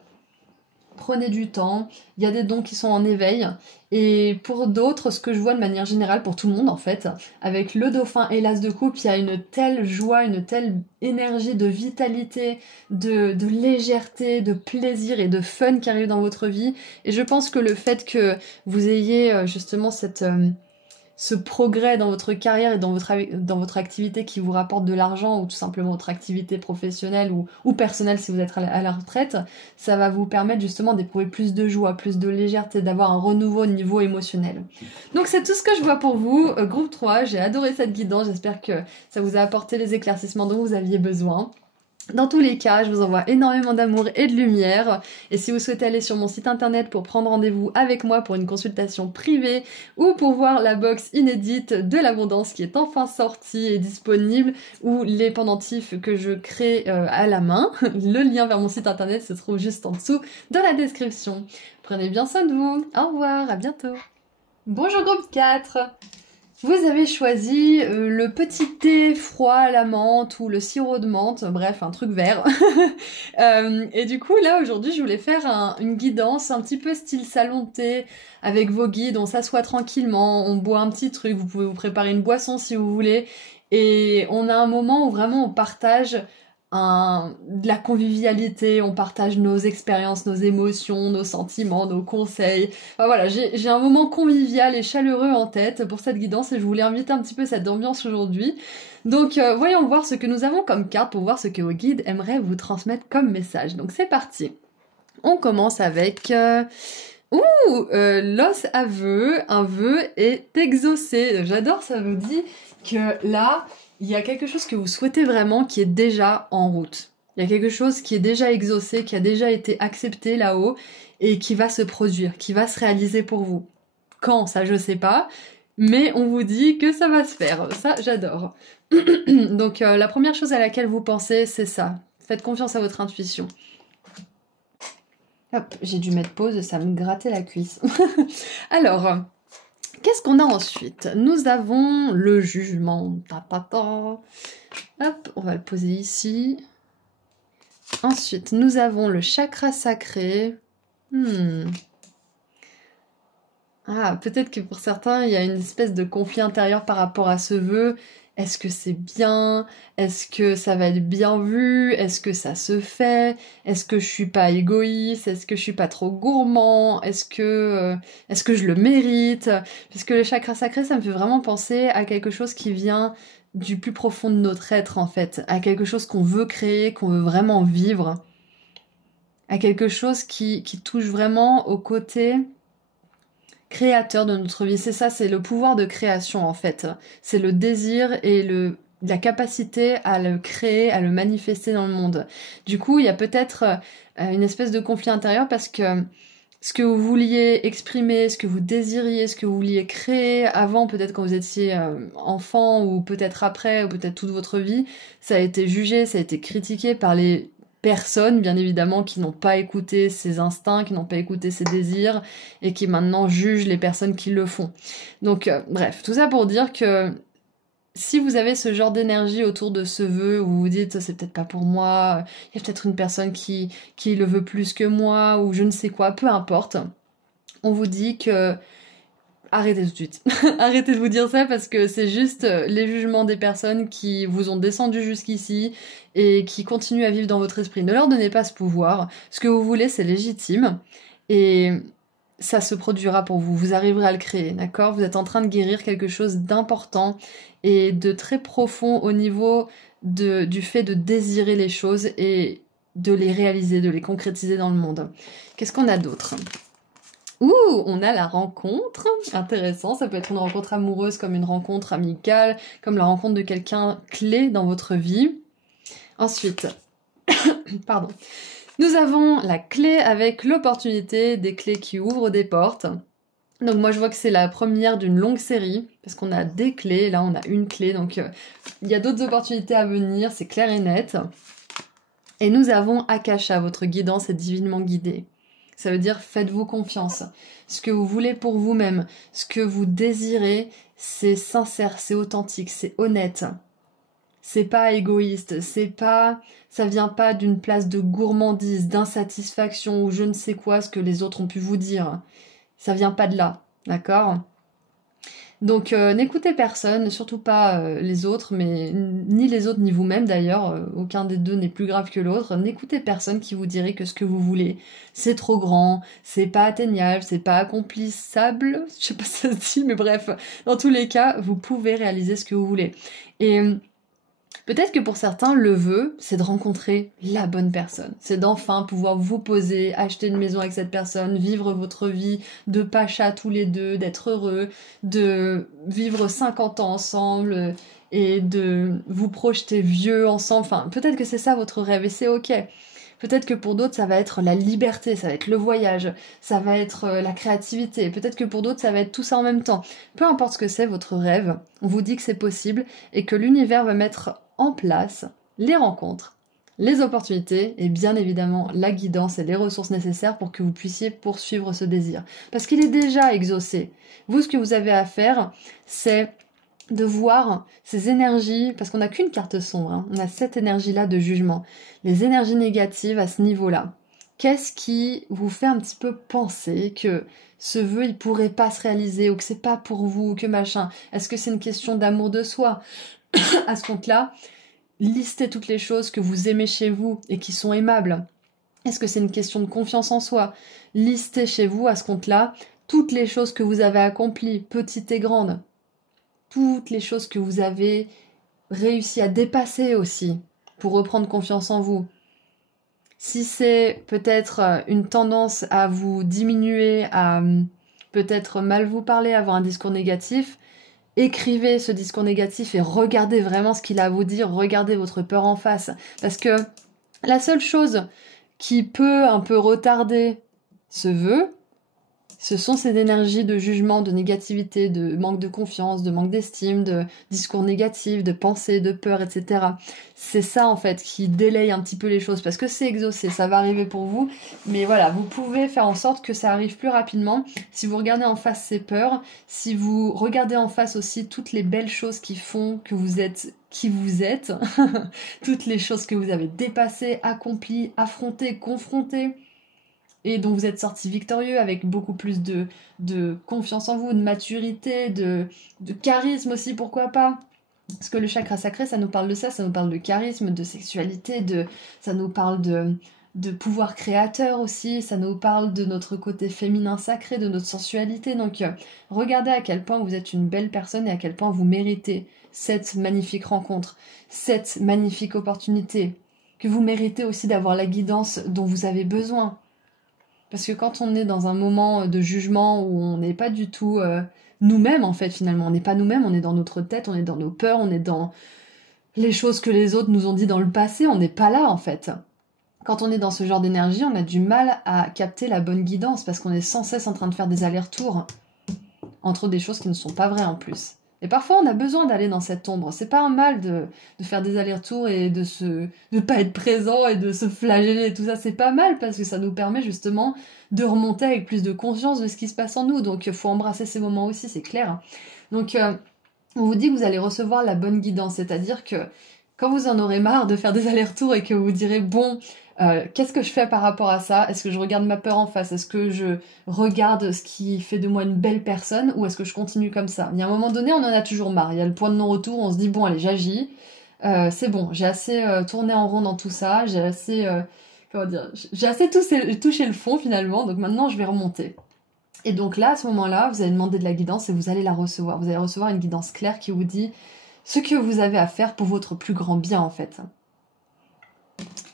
Prenez du temps, il y a des dons qui sont en éveil, et pour d'autres, ce que je vois de manière générale, pour tout le monde en fait, avec le dauphin et l'as de coupe, il y a une telle joie, une telle énergie de vitalité, de légèreté, de plaisir et de fun qui arrive dans votre vie, et je pense que le fait que vous ayez justement ce progrès dans votre carrière et dans votre activité qui vous rapporte de l'argent ou tout simplement votre activité professionnelle ou personnelle si vous êtes à la retraite, ça va vous permettre justement d'éprouver plus de joie, plus de légèreté, d'avoir un renouveau au niveau émotionnel. Donc c'est tout ce que je vois pour vous. Groupe 3, j'ai adoré cette guidance, j'espère que ça vous a apporté les éclaircissements dont vous aviez besoin. Dans tous les cas, je vous envoie énormément d'amour et de lumière. Et si vous souhaitez aller sur mon site internet pour prendre rendez-vous avec moi pour une consultation privée ou pour voir la box inédite de l'abondance qui est enfin sortie et disponible, ou les pendentifs que je crée à la main, le lien vers mon site internet se trouve juste en dessous dans la description. Prenez bien soin de vous. Au revoir, à bientôt. Bonjour groupe 4. Vous avez choisi le petit thé froid à la menthe ou le sirop de menthe, bref, un truc vert. Et du coup, là, aujourd'hui, je voulais faire une guidance un petit peu style salon de thé, avec vos guides, on s'assoit tranquillement, on boit un petit truc, vous pouvez vous préparer une boisson si vous voulez, et on a un moment où vraiment on partage de la convivialité, on partage nos expériences, nos émotions, nos sentiments, nos conseils. Enfin voilà, j'ai un moment convivial et chaleureux en tête pour cette guidance et je voulais inviter un petit peu cette ambiance aujourd'hui. Donc voyons voir ce que nous avons comme carte pour voir ce que vos guides aimeraient vous transmettre comme message. Donc c'est parti. On commence avec... l'os aveu, un vœu est exaucé. J'adore, ça vous dit que là, il y a quelque chose que vous souhaitez vraiment qui est déjà en route. Il y a quelque chose qui est déjà exaucé, qui a déjà été accepté là-haut et qui va se produire, qui va se réaliser pour vous. Quand, ça je sais pas, mais on vous dit que ça va se faire. Ça, j'adore. Donc la première chose à laquelle vous pensez, c'est ça. Faites confiance à votre intuition. Hop, j'ai dû mettre pause, ça me grattait la cuisse. Alors, qu'est-ce qu'on a ensuite? Nous avons le jugement. Hop, on va le poser ici. Ensuite, nous avons le chakra sacré. Ah, peut-être que pour certains, il y a une espèce de conflit intérieur par rapport à ce vœu. Est-ce que c'est bien? Est-ce que ça va être bien vu? Est-ce que ça se fait? Est-ce que je suis pas égoïste? Est-ce que je suis pas trop gourmand? Est-ce que je le mérite? Parce que le chakra sacré, ça me fait vraiment penser à quelque chose qui vient du plus profond de notre être, en fait. À quelque chose qu'on veut créer, qu'on veut vraiment vivre. À quelque chose qui touche vraiment au côté créateur de notre vie. C'est ça, c'est le pouvoir de création en fait. C'est le désir et la capacité à le créer, à le manifester dans le monde. Du coup, il y a peut-être une espèce de conflit intérieur parce que ce que vous vouliez exprimer, ce que vous désiriez, ce que vous vouliez créer avant, peut-être quand vous étiez enfant ou peut-être après ou peut-être toute votre vie, ça a été jugé, ça a été critiqué par les personnes, bien évidemment, qui n'ont pas écouté ses instincts, qui n'ont pas écouté ses désirs, et qui maintenant jugent les personnes qui le font. Donc, bref, tout ça pour dire que si vous avez ce genre d'énergie autour de ce vœu, où vous vous dites c'est peut-être pas pour moi, il y a peut-être une personne qui le veut plus que moi, ou je ne sais quoi, peu importe, on vous dit que arrêtez tout de suite. Arrêtez de vous dire ça parce que c'est juste les jugements des personnes qui vous ont descendu jusqu'ici et qui continuent à vivre dans votre esprit. Ne leur donnez pas ce pouvoir. Ce que vous voulez, c'est légitime et ça se produira pour vous. Vous arriverez à le créer, d'accord? Vous êtes en train de guérir quelque chose d'important et de très profond au niveau du fait de désirer les choses et de les réaliser, de les concrétiser dans le monde. Qu'est-ce qu'on a d'autre? On a la rencontre, intéressant, ça peut être une rencontre amoureuse comme une rencontre amicale, comme la rencontre de quelqu'un clé dans votre vie. Ensuite, pardon, nous avons la clé avec l'opportunité, des clés qui ouvrent des portes. Donc moi je vois que c'est la première d'une longue série, parce qu'on a des clés, là on a une clé, donc il y a d'autres opportunités à venir, c'est clair et net. Et nous avons Akasha, votre guidance est divinement guidée. Ça veut dire faites-vous confiance. Ce que vous voulez pour vous-même, ce que vous désirez, c'est sincère, c'est authentique, c'est honnête. C'est pas égoïste, ça vient pas d'une place de gourmandise, d'insatisfaction ou je ne sais quoi ce que les autres ont pu vous dire. Ça vient pas de là, d'accord ? Donc n'écoutez personne, surtout pas les autres, mais ni les autres ni vous-même d'ailleurs, aucun des deux n'est plus grave que l'autre. N'écoutez personne qui vous dirait que ce que vous voulez, c'est trop grand, c'est pas atteignable, c'est pas accomplissable, je sais pas si ça se dit, mais bref, dans tous les cas, vous pouvez réaliser ce que vous voulez. Et Peut-être que pour certains, le vœu, c'est de rencontrer la bonne personne. C'est d'enfin pouvoir vous poser, acheter une maison avec cette personne, vivre votre vie de pacha tous les deux, d'être heureux, de vivre 50 ans ensemble et de vous projeter vieux ensemble. Enfin, peut-être que c'est ça votre rêve et c'est ok. Peut-être que pour d'autres, ça va être la liberté, ça va être le voyage, ça va être la créativité. Peut-être que pour d'autres, ça va être tout ça en même temps. Peu importe ce que c'est votre rêve, on vous dit que c'est possible et que l'univers va mettre en place les rencontres, les opportunités et bien évidemment la guidance et les ressources nécessaires pour que vous puissiez poursuivre ce désir. Parce qu'il est déjà exaucé. Vous, ce que vous avez à faire, c'est de voir ces énergies, parce qu'on n'a qu'une carte sombre, hein, on a cette énergie-là de jugement, les énergies négatives à ce niveau-là. Qu'est-ce qui vous fait un petit peu penser que ce vœu, il pourrait pas se réaliser, ou que c'est pas pour vous, ou que machin? Est-ce que c'est une question d'amour de soi? À ce compte-là, listez toutes les choses que vous aimez chez vous et qui sont aimables. Est-ce que c'est une question de confiance en soi? Listez chez vous, à ce compte-là, toutes les choses que vous avez accomplies, petites et grandes. Toutes les choses que vous avez réussi à dépasser aussi, pour reprendre confiance en vous. Si c'est peut-être une tendance à vous diminuer, à peut-être mal vous parler, avoir un discours négatif, écrivez ce discours négatif et regardez vraiment ce qu'il a à vous dire, regardez votre peur en face. Parce que la seule chose qui peut un peu retarder ce vœu, ce sont ces énergies de jugement, de négativité, de manque de confiance, de manque d'estime, de discours négatifs, de pensées, de peur, etc. C'est ça en fait qui délaye un petit peu les choses parce que c'est exaucé, ça va arriver pour vous. Mais voilà, vous pouvez faire en sorte que ça arrive plus rapidement si vous regardez en face ces peurs, si vous regardez en face aussi toutes les belles choses qui font que vous êtes qui vous êtes, toutes les choses que vous avez dépassées, accomplies, affrontées, confrontées et dont vous êtes sorti victorieux avec beaucoup plus de confiance en vous, de maturité, de charisme aussi, pourquoi pas. Parce que le chakra sacré, ça nous parle de ça nous parle de charisme, de sexualité, ça nous parle de pouvoir créateur aussi, ça nous parle de notre côté féminin sacré, de notre sensualité. Donc regardez à quel point vous êtes une belle personne et à quel point vous méritez cette magnifique rencontre, cette magnifique opportunité, que vous méritez aussi d'avoir la guidance dont vous avez besoin. Parce que quand on est dans un moment de jugement où on n'est pas du tout nous-mêmes, en fait, finalement, on n'est pas nous-mêmes, on est dans notre tête, on est dans nos peurs, on est dans les choses que les autres nous ont dit dans le passé, on n'est pas là, en fait. Quand on est dans ce genre d'énergie, on a du mal à capter la bonne guidance parce qu'on est sans cesse en train de faire des allers-retours entre des choses qui ne sont pas vraies en plus. Et parfois, on a besoin d'aller dans cette ombre. C'est pas un mal de faire des allers-retours et de pas être présent et de se flageller et tout ça. C'est pas mal parce que ça nous permet justement de remonter avec plus de conscience de ce qui se passe en nous. Donc, il faut embrasser ces moments aussi, c'est clair. Donc, on vous dit que vous allez recevoir la bonne guidance. C'est-à-dire que quand vous en aurez marre de faire des allers-retours et que vous direz, bon, qu'est-ce que je fais par rapport à ça? Est-ce que je regarde ma peur en face? Est-ce que je regarde ce qui fait de moi une belle personne? Ou est-ce que je continue comme ça? Il y a un moment donné, on en a toujours marre. Il y a le point de non-retour, on se dit, bon, allez, j'agis. C'est bon, j'ai assez tourné en rond dans tout ça. J'ai assez, comment dire, j'ai assez touché le fond finalement. Donc maintenant, je vais remonter. Et donc là, à ce moment-là, vous allez demander de la guidance et vous allez la recevoir. Vous allez recevoir une guidance claire qui vous dit ce que vous avez à faire pour votre plus grand bien, en fait.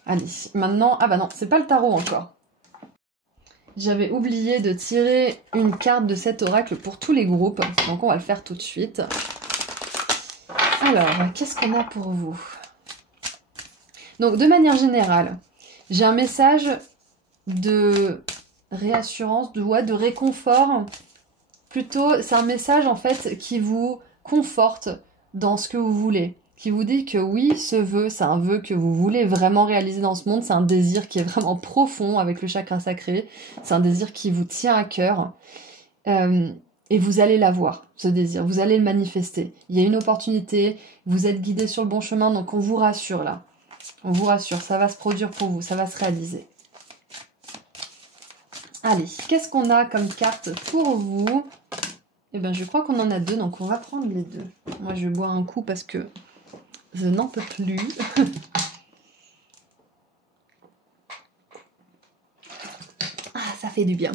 Allez, maintenant... Ah bah non, c'est pas le tarot encore. J'avais oublié de tirer une carte de cet oracle pour tous les groupes, donc on va le faire tout de suite. Alors, qu'est-ce qu'on a pour vous? Donc, de manière générale, j'ai un message de réassurance, de réconfort. Plutôt, c'est un message, en fait, qui vous conforte dans ce que vous voulez. Qui vous dit que oui, ce vœu, c'est un vœu que vous voulez vraiment réaliser dans ce monde, c'est un désir qui est vraiment profond avec le chakra sacré, c'est un désir qui vous tient à cœur, et vous allez l'avoir, ce désir, vous allez le manifester. Il y a une opportunité, vous êtes guidé sur le bon chemin, donc on vous rassure là. On vous rassure, ça va se produire pour vous, ça va se réaliser. Allez, qu'est-ce qu'on a comme carte pour vous? Eh bien, je crois qu'on en a deux, donc on va prendre les deux. Moi, je bois un coup parce que je n'en peux plus. Ah, ça fait du bien.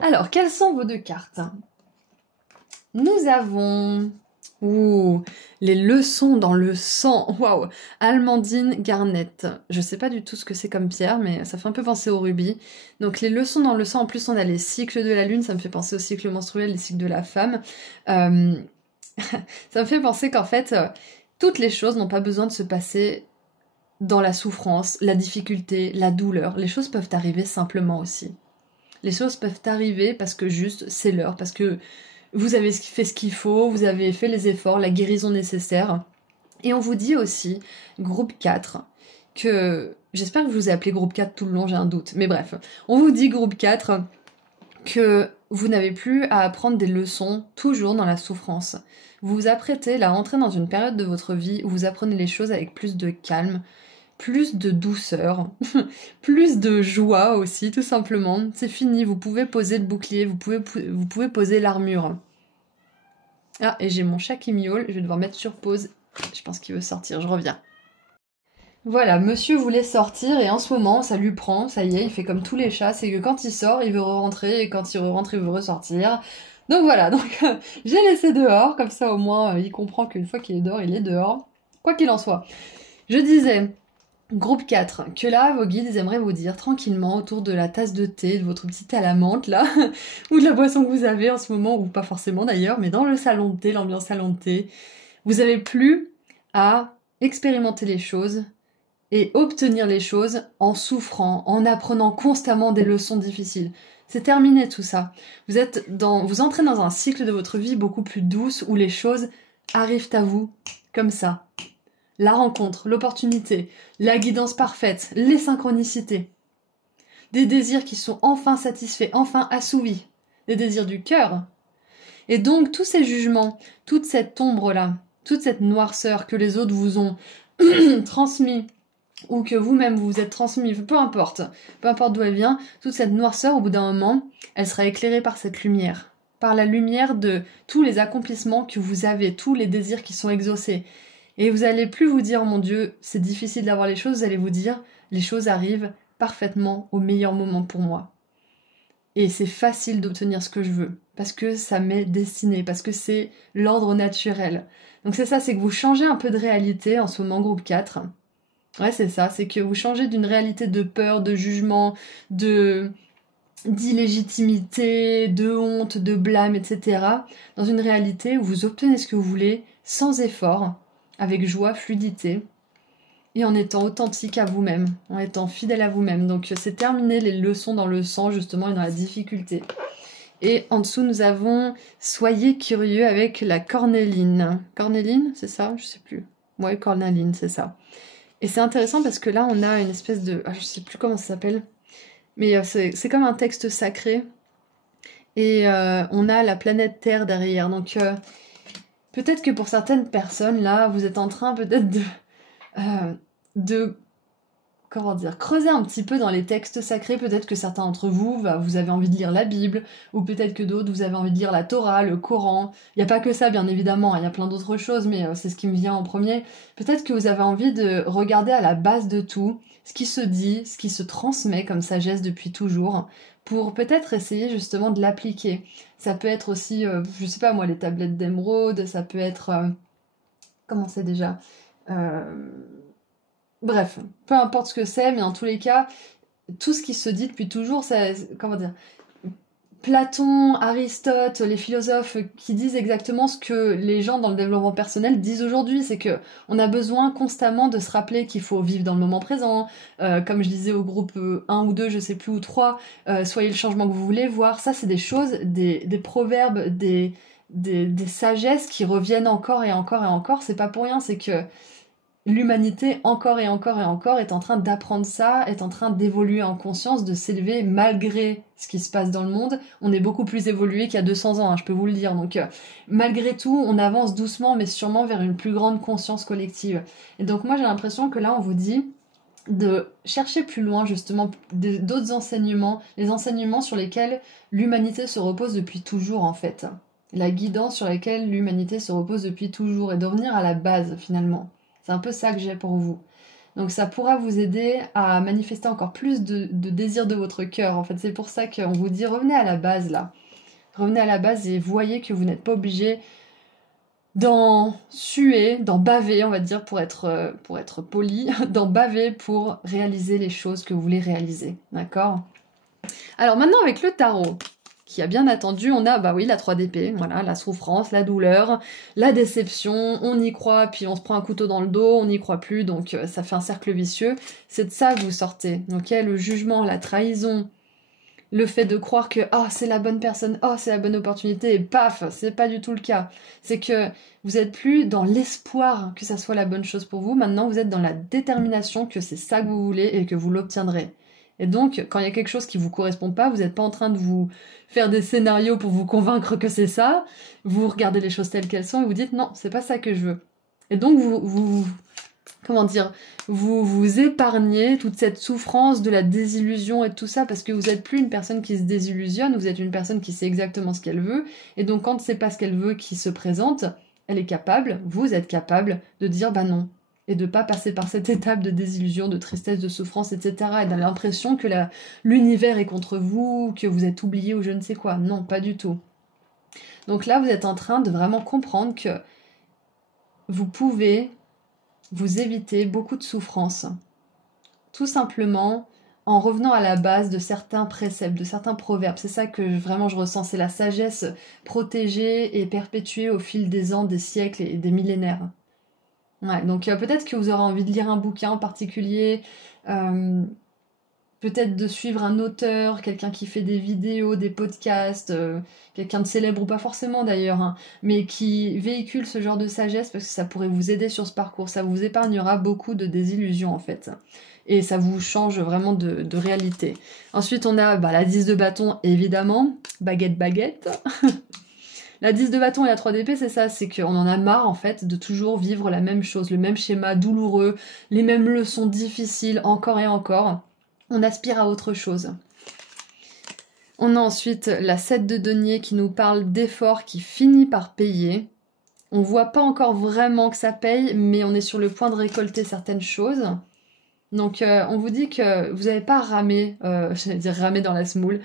Alors, quelles sont vos deux cartes? Nous avons Ouh, les leçons dans le sang, waouh! Almandine Garnett. Je sais pas du tout ce que c'est comme pierre, mais ça fait un peu penser au rubis. Donc les leçons dans le sang, en plus on a les cycles de la lune, ça me fait penser au cycle menstruel, les cycles de la femme. Euh, Ça me fait penser qu'en fait, toutes les choses n'ont pas besoin de se passer dans la souffrance, la difficulté, la douleur. Les choses peuvent arriver simplement aussi. Les choses peuvent arriver parce que juste c'est l'heure, parce que vous avez fait ce qu'il faut, vous avez fait les efforts, la guérison nécessaire. Et on vous dit aussi, groupe 4, que... J'espère que je vous ai appelé groupe 4 tout le long, j'ai un doute. Mais bref, on vous dit groupe 4 que vous n'avez plus à apprendre des leçons toujours dans la souffrance. Vous vous apprêtez à rentrer dans une période de votre vie où vous apprenez les choses avec plus de calme, plus de douceur, plus de joie aussi, tout simplement. C'est fini, vous pouvez poser le bouclier, vous pouvez poser l'armure. Ah, et j'ai mon chat qui miaule, je vais devoir mettre sur pause. Je pense qu'il veut sortir, je reviens. Voilà, monsieur voulait sortir et en ce moment, ça lui prend, ça y est, il fait comme tous les chats, c'est que quand il sort, il veut re-rentrer et quand il re-rentre, il veut ressortir. Donc voilà, donc j'ai laissé dehors, comme ça au moins il comprend qu'une fois qu'il est dehors, il est dehors. Quoi qu'il en soit. Je disais, groupe 4, que là, vos guides, ils aimeraient vous dire tranquillement autour de la tasse de thé, de votre petit thé à la menthe là, ou de la boisson que vous avez en ce moment, ou pas forcément d'ailleurs, mais dans le salon de thé, l'ambiance salon de thé, vous avez plus à expérimenter les choses et obtenir les choses en souffrant, en apprenant constamment des leçons difficiles. C'est terminé tout ça. Vous entrez dans un cycle de votre vie beaucoup plus douce où les choses arrivent à vous comme ça. La rencontre, l'opportunité, la guidance parfaite, les synchronicités. Des désirs qui sont enfin satisfaits, enfin assouvis. Des désirs du cœur. Et donc tous ces jugements, toute cette ombre-là, toute cette noirceur que les autres vous ont transmis, ou que vous-même vous vous êtes transmis, peu importe d'où elle vient, toute cette noirceur, au bout d'un moment, elle sera éclairée par cette lumière. Par la lumière de tous les accomplissements que vous avez, tous les désirs qui sont exaucés. Et vous allez plus vous dire, oh mon Dieu, c'est difficile d'avoir les choses, vous allez vous dire, les choses arrivent parfaitement au meilleur moment pour moi. Et c'est facile d'obtenir ce que je veux, parce que ça m'est destiné, parce que c'est l'ordre naturel. Donc c'est ça, c'est que vous changez un peu de réalité en ce moment, groupe 4. Ouais, c'est ça, c'est que vous changez d'une réalité de peur, de jugement, d'illégitimité, de honte, de blâme, etc., dans une réalité où vous obtenez ce que vous voulez sans effort, avec joie, fluidité, et en étant authentique à vous-même, en étant fidèle à vous-même. Donc c'est terminé les leçons dans le sang, justement, et dans la difficulté. Et en dessous, nous avons « Soyez curieux » avec la cornéline. Cornéline, c'est ça? Je sais plus. Ouais, cornéline, c'est ça. Et c'est intéressant parce que là, on a une espèce de... je sais plus comment ça s'appelle. Mais c'est comme un texte sacré. Et on a la planète Terre derrière. Donc peut-être que pour certaines personnes, là, vous êtes en train peut-être de comment dire, creuser un petit peu dans les textes sacrés. Peut-être que certains d'entre vous, vous avez envie de lire la Bible, ou peut-être que d'autres, vous avez envie de lire la Torah, le Coran. Il n'y a pas que ça, bien évidemment, il y a plein d'autres choses, mais c'est ce qui me vient en premier. Peut-être que vous avez envie de regarder à la base de tout, ce qui se dit, ce qui se transmet comme sagesse depuis toujours, pour peut-être essayer justement de l'appliquer. Ça peut être aussi, je sais pas moi, les tablettes d'émeraude, ça peut être... comment c'est déjà Bref, peu importe ce que c'est, mais en tous les cas, tout ce qui se dit depuis toujours, comment dire, Platon, Aristote, les philosophes qui disent exactement ce que les gens dans le développement personnel disent aujourd'hui, c'est que on a besoin constamment de se rappeler qu'il faut vivre dans le moment présent, comme je disais au groupe 1 ou 2, je sais plus, ou 3, soyez le changement que vous voulez voir. Ça, c'est des choses, des proverbes, des sagesses qui reviennent encore et encore et encore. C'est pas pour rien, c'est que l'humanité, encore et encore et encore, est en train d'apprendre ça, est en train d'évoluer en conscience, de s'élever malgré ce qui se passe dans le monde. On est beaucoup plus évolué qu'il y a 200 ans, je peux vous le dire. Donc, malgré tout, on avance doucement, mais sûrement vers une plus grande conscience collective. Et donc, moi, j'ai l'impression que là, on vous dit de chercher plus loin, justement, d'autres enseignements, les enseignements sur lesquels l'humanité se repose depuis toujours, en fait. La guidance sur laquelle l'humanité se repose depuis toujours, et de revenir à la base, finalement. C'est un peu ça que j'ai pour vous. Donc ça pourra vous aider à manifester encore plus de désir de votre cœur. En fait, c'est pour ça qu'on vous dit revenez à la base là. Revenez à la base et voyez que vous n'êtes pas obligé dans suer, dans baver, on va dire, pour être poli, dans baver pour réaliser les choses que vous voulez réaliser, d'accord? Alors maintenant, avec le tarot, qui a bien attendu, on a, bah oui, la 3 d'épée, voilà, la souffrance, la douleur, la déception, on y croit, puis on se prend un couteau dans le dos, on n'y croit plus, donc ça fait un cercle vicieux. C'est de ça que vous sortez, ok? Le jugement, la trahison, le fait de croire que oh, c'est la bonne personne, oh, c'est la bonne opportunité, et paf, c'est pas du tout le cas. C'est que vous êtes plus dans l'espoir que ça soit la bonne chose pour vous, maintenant vous êtes dans la détermination que c'est ça que vous voulez et que vous l'obtiendrez. Et donc, quand il y a quelque chose qui vous correspond pas, vous n'êtes pas en train de vous faire des scénarios pour vous convaincre que c'est ça, vous regardez les choses telles qu'elles sont et vous dites non, c'est pas ça que je veux. Et donc comment dire, vous vous épargnez toute cette souffrance de la désillusion et tout ça parce que vous n'êtes plus une personne qui se désillusionne, vous êtes une personne qui sait exactement ce qu'elle veut et donc quand c'est pas ce qu'elle veut qui se présente, elle est capable, vous êtes capable de dire bah non et de pas passer par cette étape de désillusion, de tristesse, de souffrance, etc. et d'avoir l'impression que l'univers est contre vous, que vous êtes oublié ou je ne sais quoi. Non, pas du tout. Donc là, vous êtes en train de vraiment comprendre que vous pouvez vous éviter beaucoup de souffrance. Tout simplement en revenant à la base de certains préceptes, de certains proverbes. C'est ça que vraiment je ressens, c'est la sagesse protégée et perpétuée au fil des ans, des siècles et des millénaires. Ouais, donc peut-être que vous aurez envie de lire un bouquin en particulier, euh, peut-être de suivre un auteur, quelqu'un qui fait des vidéos, des podcasts, quelqu'un de célèbre ou pas forcément d'ailleurs, hein, mais qui véhicule ce genre de sagesse parce que ça pourrait vous aider sur ce parcours, ça vous épargnera beaucoup de désillusions en fait. Et ça vous change vraiment de réalité. Ensuite, on a bah, la 10 de bâton, évidemment. Baguette, baguette. La 10 de bâton et la 3 d'épée, c'est ça, c'est qu'on en a marre en fait de toujours vivre la même chose, le même schéma douloureux, les mêmes leçons difficiles encore et encore. On aspire à autre chose. On a ensuite la 7 de denier qui nous parle d'efforts qui finit par payer. On voit pas encore vraiment que ça paye, mais on est sur le point de récolter certaines choses. Donc on vous dit que vous n'avez pas ramé, j'allais dire ramé dans la semoule,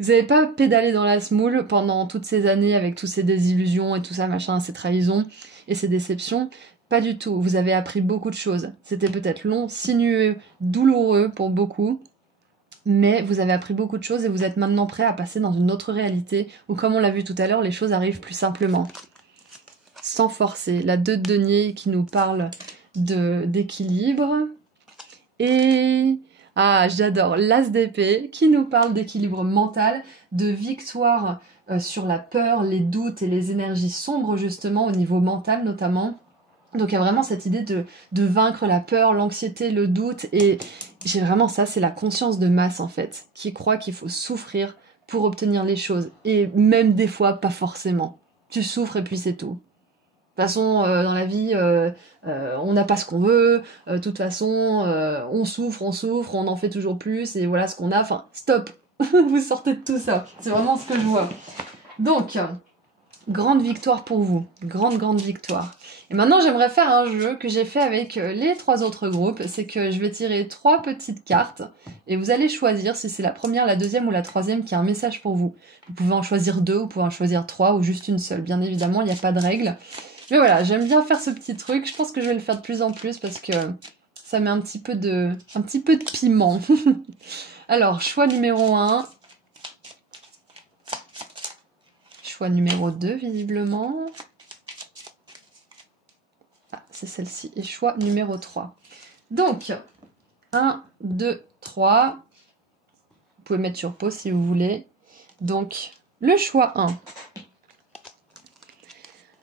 vous n'avez pas pédalé dans la semoule pendant toutes ces années avec toutes ces désillusions et tout ça, machin, ces trahisons et ces déceptions. Pas du tout, vous avez appris beaucoup de choses. C'était peut-être long, sinueux, douloureux pour beaucoup, mais vous avez appris beaucoup de choses et vous êtes maintenant prêt à passer dans une autre réalité où, comme on l'a vu tout à l'heure, les choses arrivent plus simplement. Sans forcer. La 2 de denier qui nous parle d'équilibre. Et ah, j'adore l'As d'épée qui nous parle d'équilibre mental, de victoire sur la peur, les doutes et les énergies sombres justement au niveau mental notamment. Donc il y a vraiment cette idée de vaincre la peur, l'anxiété, le doute et j'ai vraiment ça, c'est la conscience de masse en fait, qui croit qu'il faut souffrir pour obtenir les choses et même des fois pas forcément. Tu souffres et puis c'est tout. De toute façon, dans la vie, on n'a pas ce qu'on veut. De toute façon, on souffre, on en fait toujours plus, et voilà ce qu'on a. Enfin, stop. Vous sortez de tout ça. C'est vraiment ce que je vois. Donc, grande victoire pour vous. Grande victoire. Et maintenant, j'aimerais faire un jeu que j'ai fait avec les 3 autres groupes. C'est que je vais tirer 3 petites cartes, et vous allez choisir si c'est la première, la deuxième ou la troisième qui a un message pour vous. Vous pouvez en choisir 2, vous pouvez en choisir 3 ou juste une seule. Bien évidemment, il n'y a pas de règle. Mais voilà, j'aime bien faire ce petit truc. Je pense que je vais le faire de plus en plus parce que ça met un petit peu de piment. Alors, choix numéro 1. Choix numéro 2, visiblement. Ah, c'est celle-ci. Et choix numéro 3. Donc, 1, 2, 3. Vous pouvez mettre sur pause si vous voulez. Donc, le choix 1.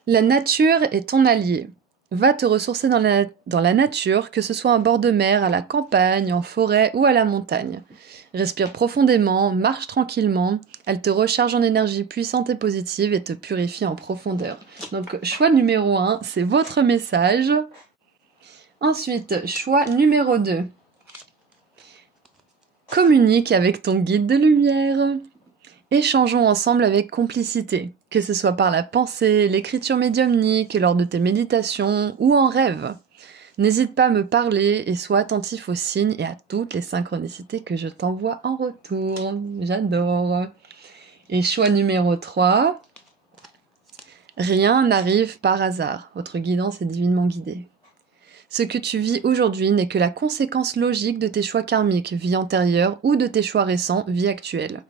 La nature est ton allié. Va te ressourcer dans la nature, que ce soit en bord de mer, à la campagne, en forêt ou à la montagne. Respire profondément, marche tranquillement, elle te recharge en énergie puissante et positive et te purifie en profondeur. Donc choix numéro 1, c'est votre message. Ensuite, choix numéro 2. Communique avec ton guide de lumière. Échangeons ensemble avec complicité, que ce soit par la pensée, l'écriture médiumnique, lors de tes méditations ou en rêve. N'hésite pas à me parler et sois attentif aux signes et à toutes les synchronicités que je t'envoie en retour. J'adore. Et choix numéro 3. Rien n'arrive par hasard, votre guidance est divinement guidée. Ce que tu vis aujourd'hui n'est que la conséquence logique de tes choix karmiques, vie antérieure, ou de tes choix récents, vie actuelle.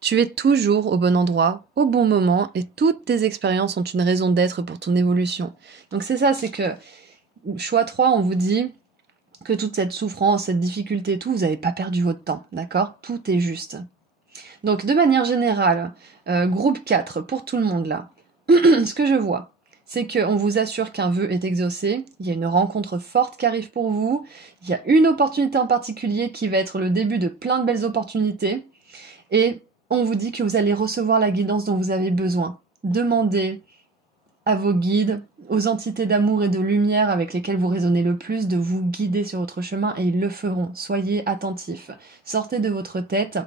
Tu es toujours au bon endroit, au bon moment, et toutes tes expériences ont une raison d'être pour ton évolution. Donc c'est ça, c'est que, choix 3, on vous dit que toute cette souffrance, cette difficulté et tout, vous n'avez pas perdu votre temps, d'accord? Tout est juste. Donc de manière générale, groupe 4, pour tout le monde là, ce que je vois, c'est qu'on vous assure qu'un vœu est exaucé, il y a une rencontre forte qui arrive pour vous, il y a une opportunité en particulier qui va être le début de plein de belles opportunités, et on vous dit que vous allez recevoir la guidance dont vous avez besoin. Demandez à vos guides, aux entités d'amour et de lumière avec lesquelles vous résonnez le plus, de vous guider sur votre chemin, et ils le feront. Soyez attentifs. Sortez de votre tête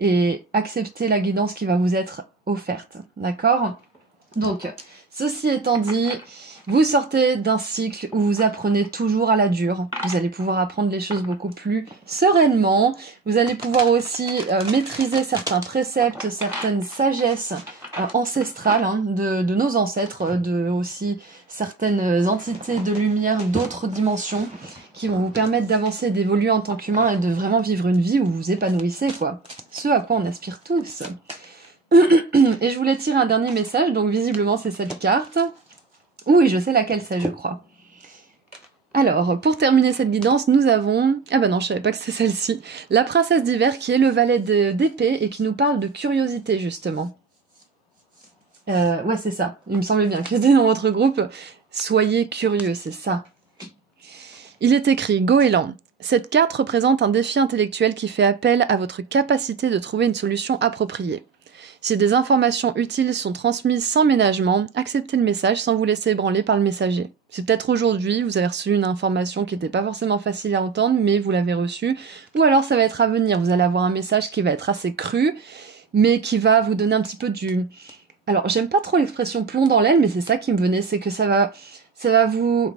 et acceptez la guidance qui va vous être offerte. D'accord ? Donc, ceci étant dit, vous sortez d'un cycle où vous apprenez toujours à la dure. Vous allez pouvoir apprendre les choses beaucoup plus sereinement. Vous allez pouvoir aussi maîtriser certains préceptes, certaines sagesses ancestrales de nos ancêtres, de aussi certaines entités de lumière d'autres dimensions qui vont vous permettre d'avancer, d'évoluer en tant qu'humain et de vraiment vivre une vie où vous vous épanouissez, quoi. Ce à quoi on aspire tous. Et je voulais tirer un dernier message, donc visiblement c'est cette carte. Oui, je sais laquelle c'est, je crois. Alors, pour terminer cette guidance, nous avons... Ah bah non, je savais pas que c'est celle-ci. La princesse d'hiver qui est le valet d'épée et qui nous parle de curiosité, justement. Ouais, c'est ça. Il me semblait bien que c'était dans votre groupe. Soyez curieux, c'est ça. Il est écrit « Goéland ». Cette carte représente un défi intellectuel qui fait appel à votre capacité de trouver une solution appropriée. Si des informations utiles sont transmises sans ménagement, acceptez le message sans vous laisser ébranler par le messager. C'est peut-être aujourd'hui, vous avez reçu une information qui n'était pas forcément facile à entendre, mais vous l'avez reçue, ou alors ça va être à venir, vous allez avoir un message qui va être assez cru, mais qui va vous donner un petit peu du... Alors, j'aime pas trop l'expression plomb dans l'aile, mais c'est ça qui me venait, c'est que ça va vous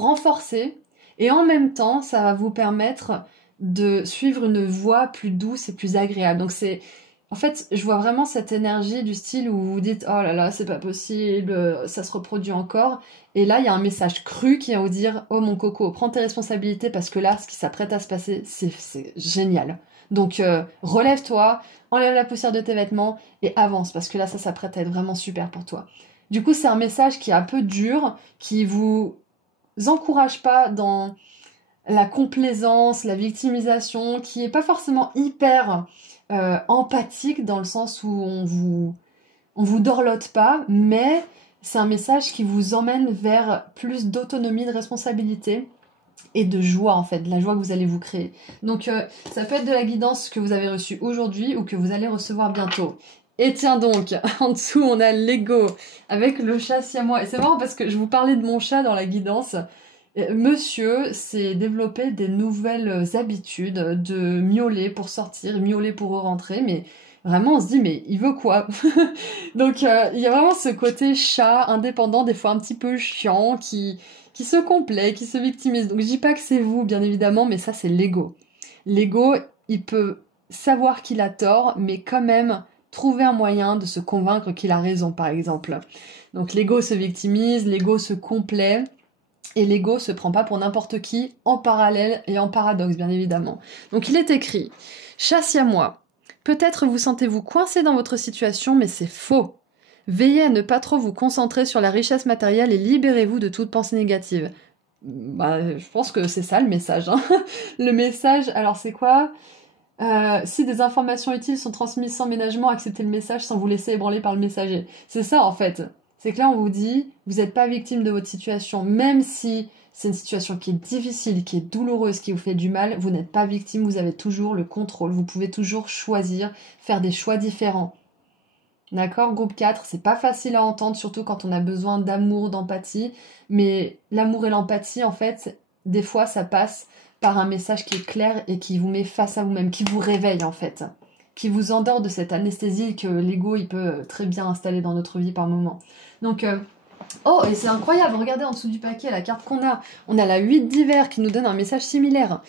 renforcer, et en même temps, ça va vous permettre de suivre une voie plus douce et plus agréable. Donc en fait, je vois vraiment cette énergie du style où vous vous dites « Oh là là, c'est pas possible, ça se reproduit encore ». Et là, il y a un message cru qui va vous dire « Oh mon coco, prends tes responsabilités parce que là, ce qui s'apprête à se passer, c'est génial. Donc relève-toi, enlève la poussière de tes vêtements et avance parce que là, ça s'apprête à être vraiment super pour toi. » Du coup, c'est un message qui est un peu dur, qui vous encourage pas dans la complaisance, la victimisation, qui est pas forcément hyper empathique dans le sens où on vous dorlote pas, mais c'est un message qui vous emmène vers plus d'autonomie, de responsabilité et de joie en fait, de la joie que vous allez vous créer. Donc ça peut être de la guidance que vous avez reçue aujourd'hui ou que vous allez recevoir bientôt. Et tiens donc, en dessous on a Lego avec le chat siamois. Et c'est marrant parce que je vous parlais de mon chat dans la guidance. Monsieur s'est développé des nouvelles habitudes de miauler pour sortir, miauler pour rentrer, mais vraiment on se dit mais il veut quoi? Donc il y a vraiment ce côté chat indépendant, des fois un petit peu chiant, qui se complaît, qui se victimise. Donc je dis pas que c'est vous bien évidemment, mais ça c'est l'ego. L'ego, il peut savoir qu'il a tort, mais quand même trouver un moyen de se convaincre qu'il a raison par exemple. Donc l'ego se victimise, l'ego se complaît. Et l'ego se prend pas pour n'importe qui, en parallèle et en paradoxe, bien évidemment. Donc il est écrit « Chasse à moi. Peut-être vous sentez-vous coincé dans votre situation, mais c'est faux. Veillez à ne pas trop vous concentrer sur la richesse matérielle et libérez-vous de toute pensée négative. » Bah, je pense que c'est ça le message. Hein. Le message, alors c'est quoi ? Si des informations utiles sont transmises sans ménagement, acceptez le message sans vous laisser ébranler par le messager. C'est ça en fait. C'est que là, on vous dit, vous n'êtes pas victime de votre situation, même si c'est une situation qui est difficile, qui est douloureuse, qui vous fait du mal, vous n'êtes pas victime, vous avez toujours le contrôle, vous pouvez toujours choisir, faire des choix différents. D'accord, groupe 4, c'est pas facile à entendre, surtout quand on a besoin d'amour, d'empathie, mais l'amour et l'empathie, en fait, des fois, ça passe par un message qui est clair et qui vous met face à vous-même, qui vous réveille, en fait, qui vous endort de cette anesthésie que l'ego, il peut très bien installer dans notre vie par moment. Donc, oh, et c'est incroyable, regardez en dessous du paquet la carte qu'on a. On a la 8 d'hiver qui nous donne un message similaire.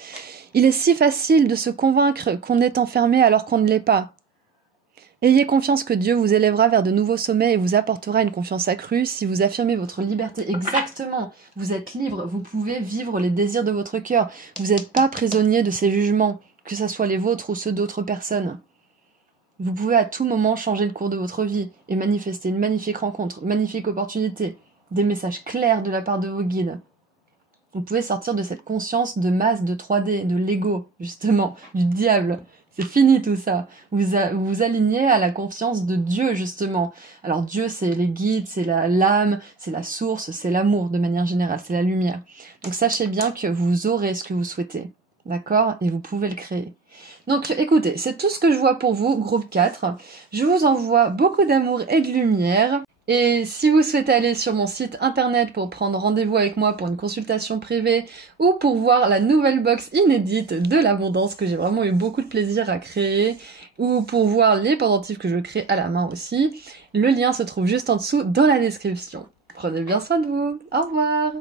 Il est si facile de se convaincre qu'on est enfermé alors qu'on ne l'est pas. Ayez confiance que Dieu vous élèvera vers de nouveaux sommets et vous apportera une confiance accrue si vous affirmez votre liberté. Exactement, vous êtes libre, vous pouvez vivre les désirs de votre cœur. Vous n'êtes pas prisonnier de ces jugements, que ce soit les vôtres ou ceux d'autres personnes. Vous pouvez à tout moment changer le cours de votre vie et manifester une magnifique rencontre, une magnifique opportunité, des messages clairs de la part de vos guides. Vous pouvez sortir de cette conscience de masse, de 3D, de l'ego, justement, du diable. C'est fini tout ça. Vous vous alignez à la confiance de Dieu, justement. Alors Dieu, c'est les guides, c'est l'âme, c'est la source, c'est l'amour de manière générale, c'est la lumière. Donc sachez bien que vous aurez ce que vous souhaitez. D'accord? Et vous pouvez le créer. Donc écoutez, c'est tout ce que je vois pour vous, groupe 4. Je vous envoie beaucoup d'amour et de lumière. Et si vous souhaitez aller sur mon site internet pour prendre rendez-vous avec moi pour une consultation privée ou pour voir la nouvelle box inédite de l'abondance que j'ai vraiment eu beaucoup de plaisir à créer ou pour voir les pendentifs que je crée à la main aussi, le lien se trouve juste en dessous dans la description. Prenez bien soin de vous. Au revoir!